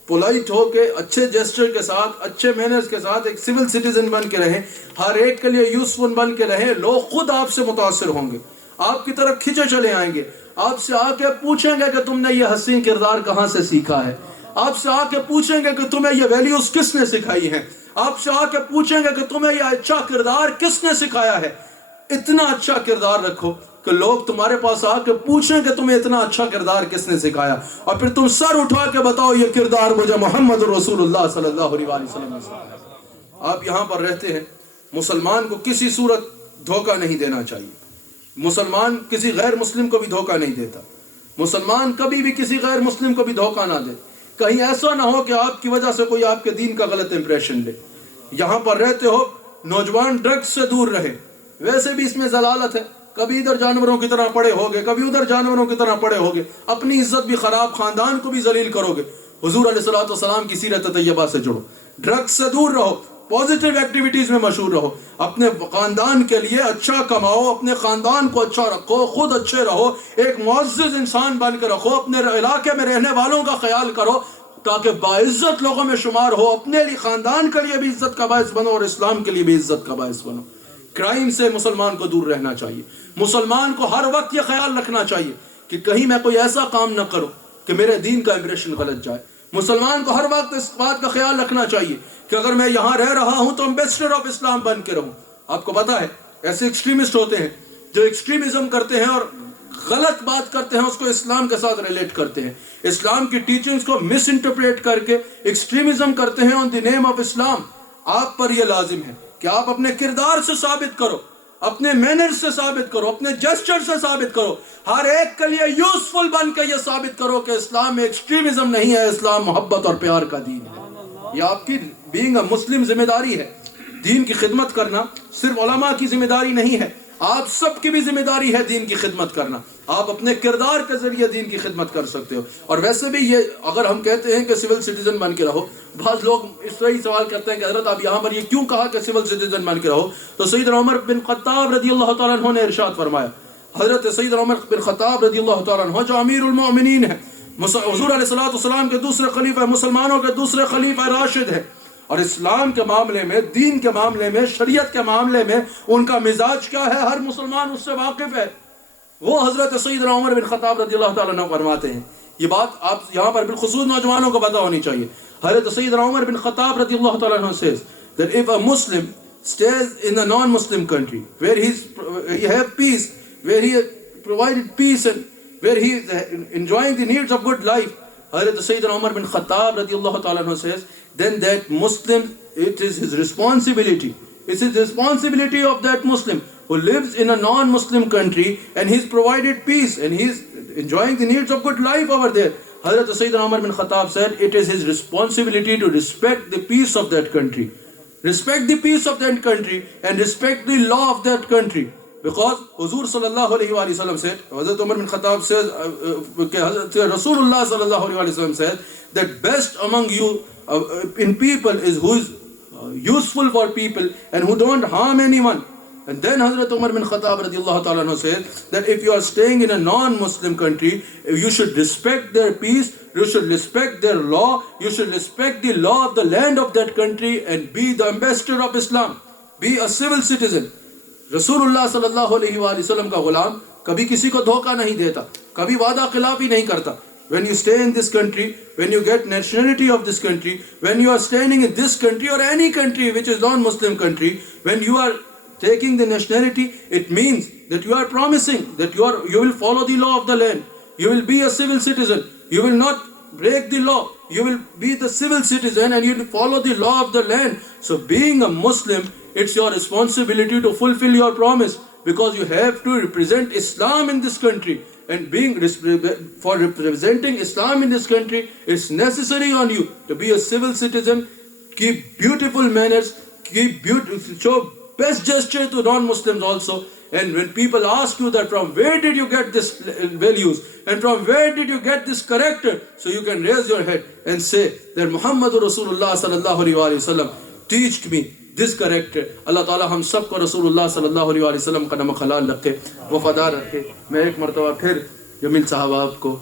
پولائٹ ہو کے، اچھے جیسچر کے ساتھ، اچھے مینرز کے ساتھ ایک سول سٹیزن بن کے رہیں، ہر ایک کے لیے یوزفل بن کے رہیں، لوگ خود آپ سے متاثر ہوں گے، آپ کی طرف کھینچے چلے آئیں گے. آپ سے آ کے پوچھیں گے کہ تم نے یہ حسین کردار کہاں سے سیکھا ہے. آپ سے آ کے پوچھیں گے کہ تمہیں یہ ویلیوز کس نے سکھائی ہیں. آپ سے آ کے پوچھیں گے کہ تمہیں یہ اچھا کردار کس نے سکھایا ہے. اتنا اچھا کردار رکھو کہ لوگ تمہارے پاس آ کے پوچھیں کہ تمہیں اتنا اچھا کردار کس نے سکھایا، اور پھر تم سر اٹھا کے بتاؤ یہ کردار مجھے محمد رسول اللہ صلی اللہ علیہ وسلم نے سکھایا. آپ یہاں پر رہتے ہیں، مسلمان کو کسی صورت دھوکہ نہیں دینا چاہیے. مسلمان کسی غیر مسلم کو بھی دھوکہ نہیں دیتا. مسلمان کبھی بھی کسی غیر مسلم کو بھی دھوکہ نہ دے. کہیں ایسا نہ ہو کہ آپ کی وجہ سے کوئی آپ کے دین کا غلط امپریشن لے. یہاں پر رہتے ہو، نوجوان ڈرگز سے دور رہے. ویسے بھی اس میں ضلالت ہے، کبھی ادھر جانوروں کی طرح پڑے ہوگے، کبھی ادھر جانوروں کی طرح پڑے ہوگے، اپنی عزت بھی خراب، خاندان کو بھی ذلیل کرو گے. حضور علیہ السلام کی سیرت طیبہ سے جڑو، ڈرگز سے دور رہو، پازیٹیو ایکٹیویٹیز میں مشہور رہو، اپنے خاندان کے لیے اچھا کماؤ، اپنے خاندان کو اچھا رکھو، خود اچھے رہو، ایک معزز انسان بن کے رکھو، اپنے علاقے میں رہنے والوں کا خیال کرو تاکہ باعزت لوگوں میں شمار ہو، اپنے لیے خاندان کے لیے بھی عزت کا باعث بنو اور اسلام کے لیے بھی عزت کا باعث بنو. کرائم سے مسلمان کو دور رہنا چاہیے. مسلمان کو ہر وقت یہ خیال رکھنا چاہیے کہ کہیں میں کوئی ایسا کام نہ کروں کہ میرے دین کا امپریشن غلط جائے. مسلمان کو ہر وقت اس بات کا خیال رکھنا چاہیے کہ اگر میں یہاں رہ رہا ہوں تو امبیسڈر آف اسلام بن کے رہوں. آپ کو پتا ہے ایسے ایکسٹریمسٹ ہوتے ہیں جو ایکسٹریمزم کرتے ہیں اور غلط بات کرتے ہیں، اس کو اسلام کے ساتھ ریلیٹ کرتے ہیں، اسلام کی ٹیچنگز کو مس انٹرپریٹ کر کے ایکسٹریمزم کرتے ہیں آن دی نیم آف اسلام. آپ پر یہ لازم ہے کہ آپ اپنے کردار سے ثابت کرو، اپنے مینر سے ثابت کرو، اپنے جسچر سے ثابت کرو، ہر ایک کے لیے یوزفل بن کے یہ ثابت کرو کہ اسلام میں ایکسٹریمزم نہیں ہے، اسلام محبت اور پیار کا دین ہے. یہ آپ کی بینگ اے مسلم ذمہ داری ہے. دین کی خدمت کرنا صرف علماء کی ذمہ داری نہیں ہے، آپ سب کی بھی ذمہ داری ہے دین کی خدمت کرنا. آپ اپنے کردار کے ذریعے دین کی خدمت کر سکتے ہو. اور ویسے بھی یہ اگر ہم کہتے ہیں کہ سول سٹیزن بن کے رہو، بعض لوگ اس طرح ہی سوال کرتے ہیں کہ حضرت آپ یہاں پر یہ کیوں کہا کہ سول سٹیزن بن کے رہو؟ تو سیدنا عمر بن خطاب رضی اللہ تعالیٰ عنہ نے ارشاد فرمایا، حضرت سیدنا عمر بن خطاب رضی اللہ تعالیٰ عنہ جو امیر المؤمنین ہیں، حضور علیہ السلام کے دوسرے خلیفہ، مسلمانوں کے دوسرے خلیفہ راشد ہیں، اور اسلام کے معاملے میں، دین کے معاملے میں، شریعت کے معاملے میں ان کا مزاج کیا ہے ہر مسلمان اس سے واقف ہے. وہ حضرت سیدنا عمر بن خطاب رضی اللہ تعالیٰ عنہ فرماتے ہیں. یہ بات آپ یہاں پر بالخصوص نوجوانوں کو پتہ ہونی چاہیے. حضرت سیدنا عمر بن خطاب رضی اللہ تعالیٰ عنہ says that if a Muslim stays in a non-Muslim country where he have peace, where he provided peace and where he is enjoying the needs of good life, حضرت سیدنا عمر بن خطاب رضی اللہ تعالیٰ عنہ says then that Muslim, it is his responsibility, it's his responsibility of that Muslim who lives in a non-Muslim country and he's provided peace and he's enjoying the needs of good life over there. Hazrat Sayyidina Umar bin Khattab said it is his responsibility to respect the peace of that country, respect the peace of that country and respect the law of that country. Because Huzur sallallahu alayhi wa sallam said, Hazrat Umar bin Khattab says, Rasulullah sallallahu alayhi wa sallam said that best among you in people is who is useful for people and who don't harm anyone. And then Hazrat Umar bin Khattab radiallahu ta'ala anhu said that if you are staying in a non-Muslim country, you should respect their peace, you should respect their law, you should respect the law of the land of that country and be the ambassador of Islam. Be a civil citizen. Rasulullah sallallahu alayhi wa sallam ka ghulam kabhi kisi ko dhoka nahi deta, kabhi wada khilafi nahi karta. When you stay in this country, when you get nationality of this country, when you are staying in this country or any country which is non-Muslim country, when you are taking the nationality, it means that you are promising that you will follow the law of the land. You will be a civil citizen. You will not break the law. You will be the civil citizen and you will follow the law of the land. So being a Muslim, it's your responsibility to fulfill your promise, because you have to represent Islam in this country. And for representing Islam in this country, it's necessary on you to be a civil citizen, keep beautiful manners, show best gesture to non-Muslims also. And when people ask you that from where did you get this values and from where did you get this character, so you can raise your head and say that Muhammadur Rasulullah sallallahu alaihi wasallam teached me this character. Allah Ta'ala hum sab ko Rasulullah sallallahu alaihi wasallam ka namak halal rakhe, wafadar rakhe. Main ek martaba phir Jamil sahab aap ko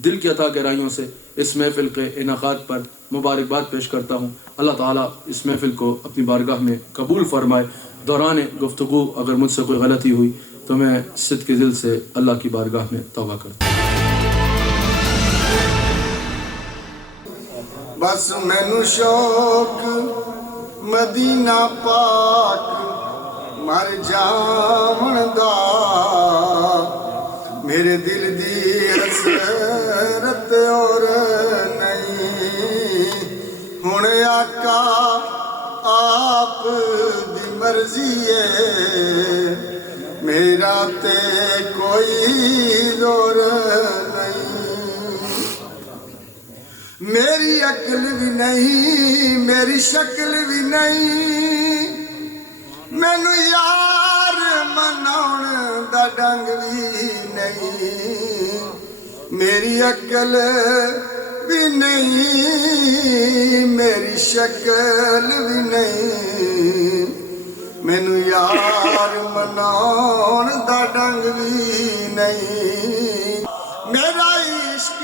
dil ki ata gehraiyon se اس محفل کے انعقاد پر مبارکباد پیش کرتا ہوں. اللہ تعالیٰ اس محفل کو اپنی بارگاہ میں قبول فرمائے. دوران گفتگو اگر مجھ سے کوئی غلطی ہوئی تو میں صدق کے دل سے اللہ کی بارگاہ میں توبہ کرتا ہوں. بس مینو شوق مدینہ پاک مر جاون دا، میرے دل دی حسرت اور نہیں، ہن آقا آپ دی مرضی ہے، میرا تے کوئی زور نہیں. میری عقل بھی نہیں، میری شکل بھی نہیں، مینو یار مناؤن دا ڈنگ بھی نہیں. میری عقل بھی نہیں، میری شکل بھی نہیں، مینو یار مناؤن دا ڈنگ بھی نہیں. میرا عشق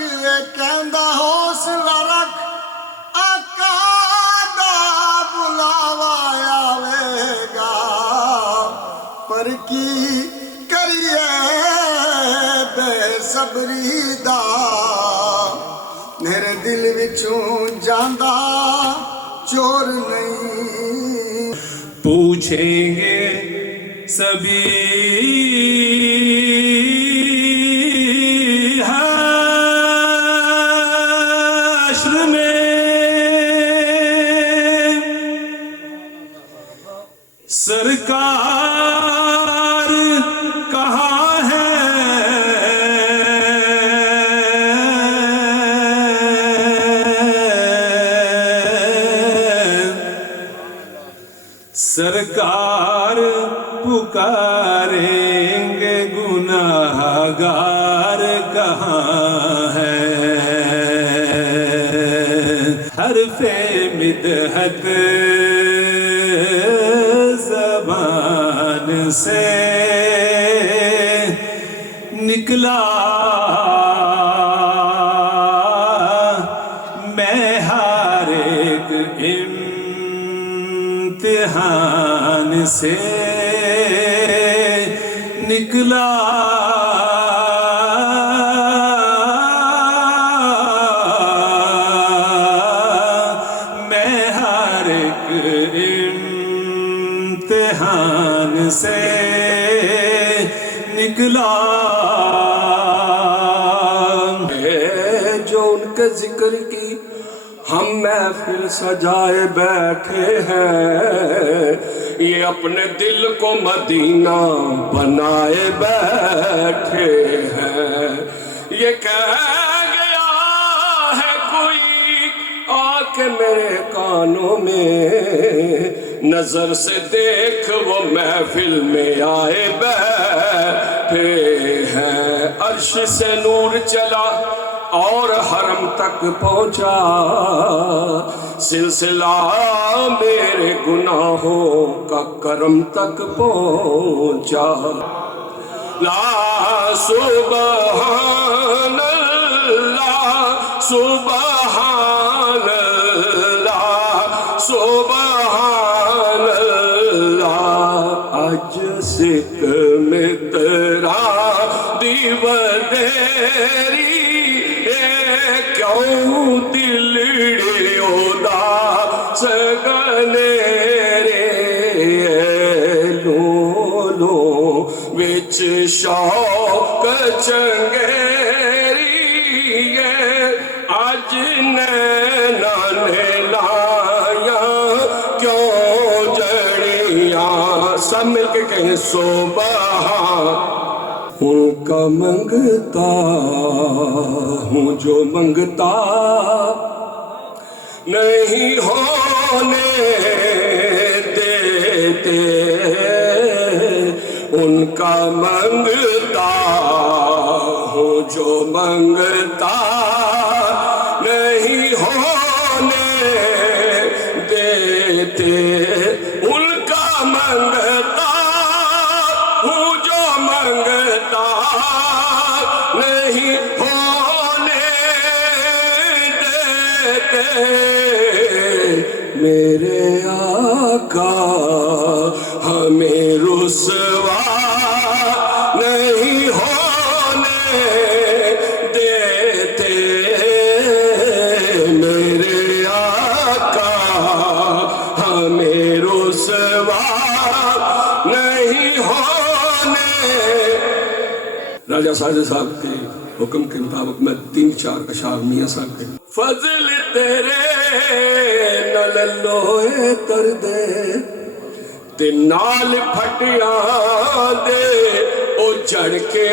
کہندا حوصلہ رکھ، آقا دا بلاوا آوے گا، پر کی کریے بے صبری دا، میرے دل وچوں جاندا چور نہیں. پوچھیں گے سبھی سرکار کہاں ہے، سرکار پکاریں گے گناہ گار کہاں ہے. حرف مدحت زبان سے نکلا، میں ہر ایک امتحان سے نکلا. میں ہر ایک امتحان سے نکلا. جو ان کے ذکر کی ہم محفل سجائے بیٹھے ہیں، یہ اپنے دل کو مدینہ بنائے بیٹھے ہیں. یہ کہہ گیا ہے کوئی آ کے میرے کانوں میں، نظر سے دیکھ وہ محفل میں آئے بیٹھے ہیں. عرش سے نور چلا اور حرم تک پہنچا، سلسلہ میرے گناہوں کا کرم تک پہنچا۔ لا سبحان اللہ سبحان اللہ سبحان اللہ، اج سکھ میں تیرا دیو دیری، کیوں دلڑی اداس گنے وچ شوق چنگیری، اج نینا نے لایا کیوں جڑیاں، سب مل کے کہیں سبحان۔ ان کا منگتا ہوں جو منگتا نہیں ہونے دیتے، ان کا منگتا ہوں جو منگتا نہیں ہونے دیتے، ان کا منگتا ہوں جو منگتا نہیں ہونے دیتے، میرے آقا ہمیں رسوا نہیں ہونے دیتے، میرے آقا ہمیں رسوا نہیں ہونے۔ راجہ ساجد صاحب کے حکم کے مطابق میں 3-4 اشعار میاں صاحب کے۔ فضل تیرے نہ لوئے کر دے تے نال پھٹیاں دے او چڑھ کے،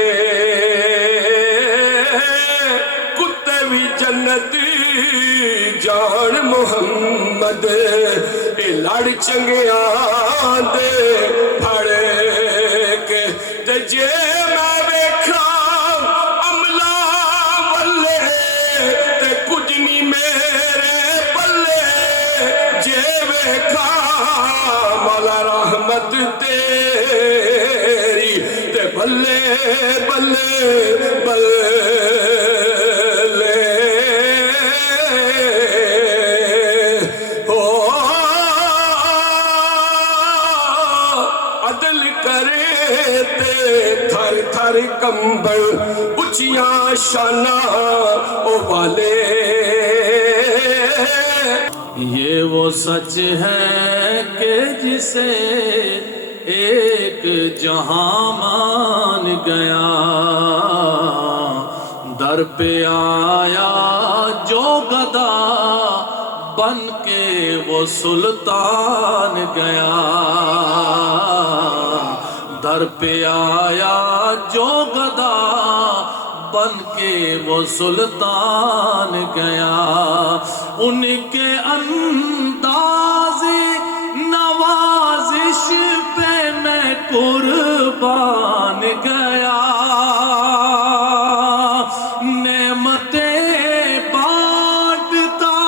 کتے بھی جنتی جان محمد، اے لڑ چنگیاں دے پھڑ کے، تے جے میں ویکھاں عملہ والے تے کچھ نہیں میرے پلے، جے ویکھاں مولا رحمت تیری تے بلے بلے بلے، عدل کرے تے تھر تھر کمبل اچیاں شانہ او والے، یہ وہ سچ ہے کہ جسے ایک جہاں مان گیا، در پہ آیا جو گدا بن کے وہ سلطان گیا، در پہ آیا جو گدا بن کے وہ سلطان گیا، ان کے انداز نوازش پہ میں قربان گیا، نعمتیں بانٹتا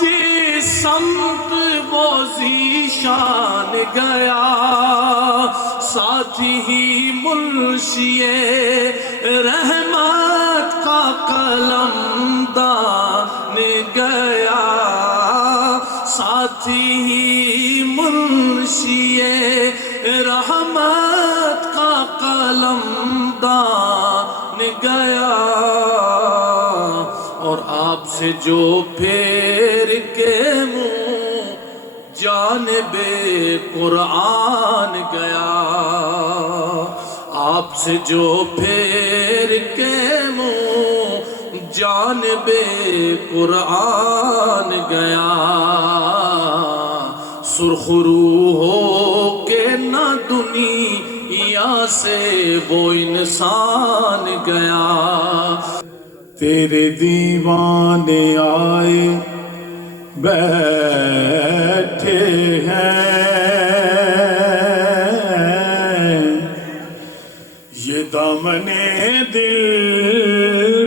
جس سمت وہ ذیشان گیا، ساتھ ہی منشی رحمت کا قلم دان گیا، ساتھ ہی منشی رحمت کا قلم دان گیا، اور آپ سے جو پھیر کے منہ جانب قرآن گیا، آپ سے جو پھیر کے منہ جانب قرآن گیا، سرخ روح ہو کے نہ دنیا سے وہ انسان گیا، تیرے دیوانے آئے بیٹھے ہیں، یہ دامن دل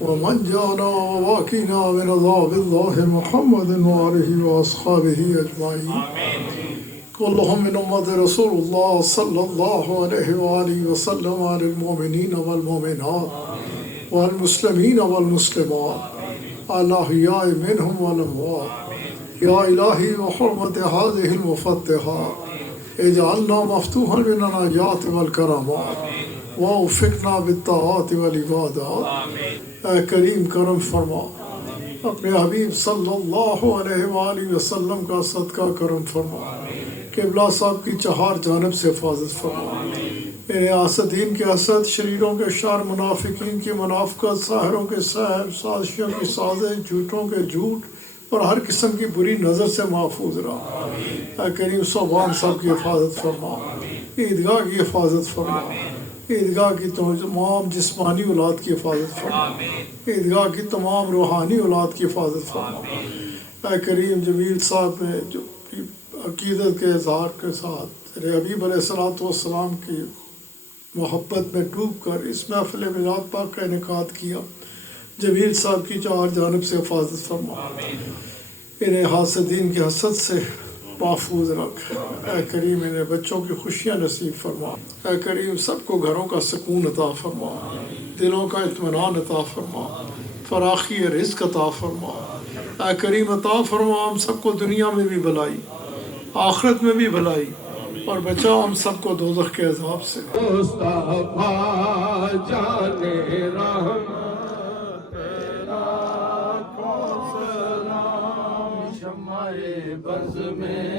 ومن جانا وواقنا من عذاب الله محمد وآله وأصحابه أجمعين كلهم من أمة رسول الله صلى الله عليه وآله وسلم على المؤمنين والمؤمنات والمسلمين والمسلمات الأحياء منهم والأموات يا إلهي وحرمة هذه المفتحات اجعلنا مفتوحا من النجات والكرامات ووفقنا بالطاعات والعبادات اے کریم کرم فرما اپنے حبیب صلی اللہ علیہ وآلہ وسلم کا صدقہ کرم فرما قبلہ صاحب کی چہار جانب سے حفاظت فرما میرے حاسدین کے حسد شریروں کے شر منافقین کی منافقت ساحروں کے سحر سازشوں کی سازش جھوٹوں کے جھوٹ اور ہر قسم کی بری نظر سے محفوظ رہا اے کریم صوبان صاحب کی حفاظت فرما عیدگاہ کی حفاظت فرما عیدگاہ کی تمام جسمانی اولاد کی حفاظت فرما عیدگاہ کی تمام روحانی اولاد کی حفاظت فرما اے کریم جمیل صاحب نے جو عقیدت کے اظہار کے ساتھ حبیب علیہ الصلوۃ والسلام کی محبت میں ڈوب کر اس محفل میلاد پاک کا انعقاد کیا جمیل صاحب کی چار جانب سے حفاظت فرما انہیں حاسدین کے حسد سے محفوظ رکھ اے کریم انہیں بچوں کی خوشیاں نصیب فرما اے کریم سب کو گھروں کا سکون عطا فرما دلوں کا اطمینان عطا فرما فراخی رزق عطا فرما اے کریم عطا فرما ہم سب کو دنیا میں بھی بھلائی آخرت میں بھی بھلائی اور بچا ہم سب کو دوزخ کے عذاب سے مصطفیٰ جانے رحم شمع بز میں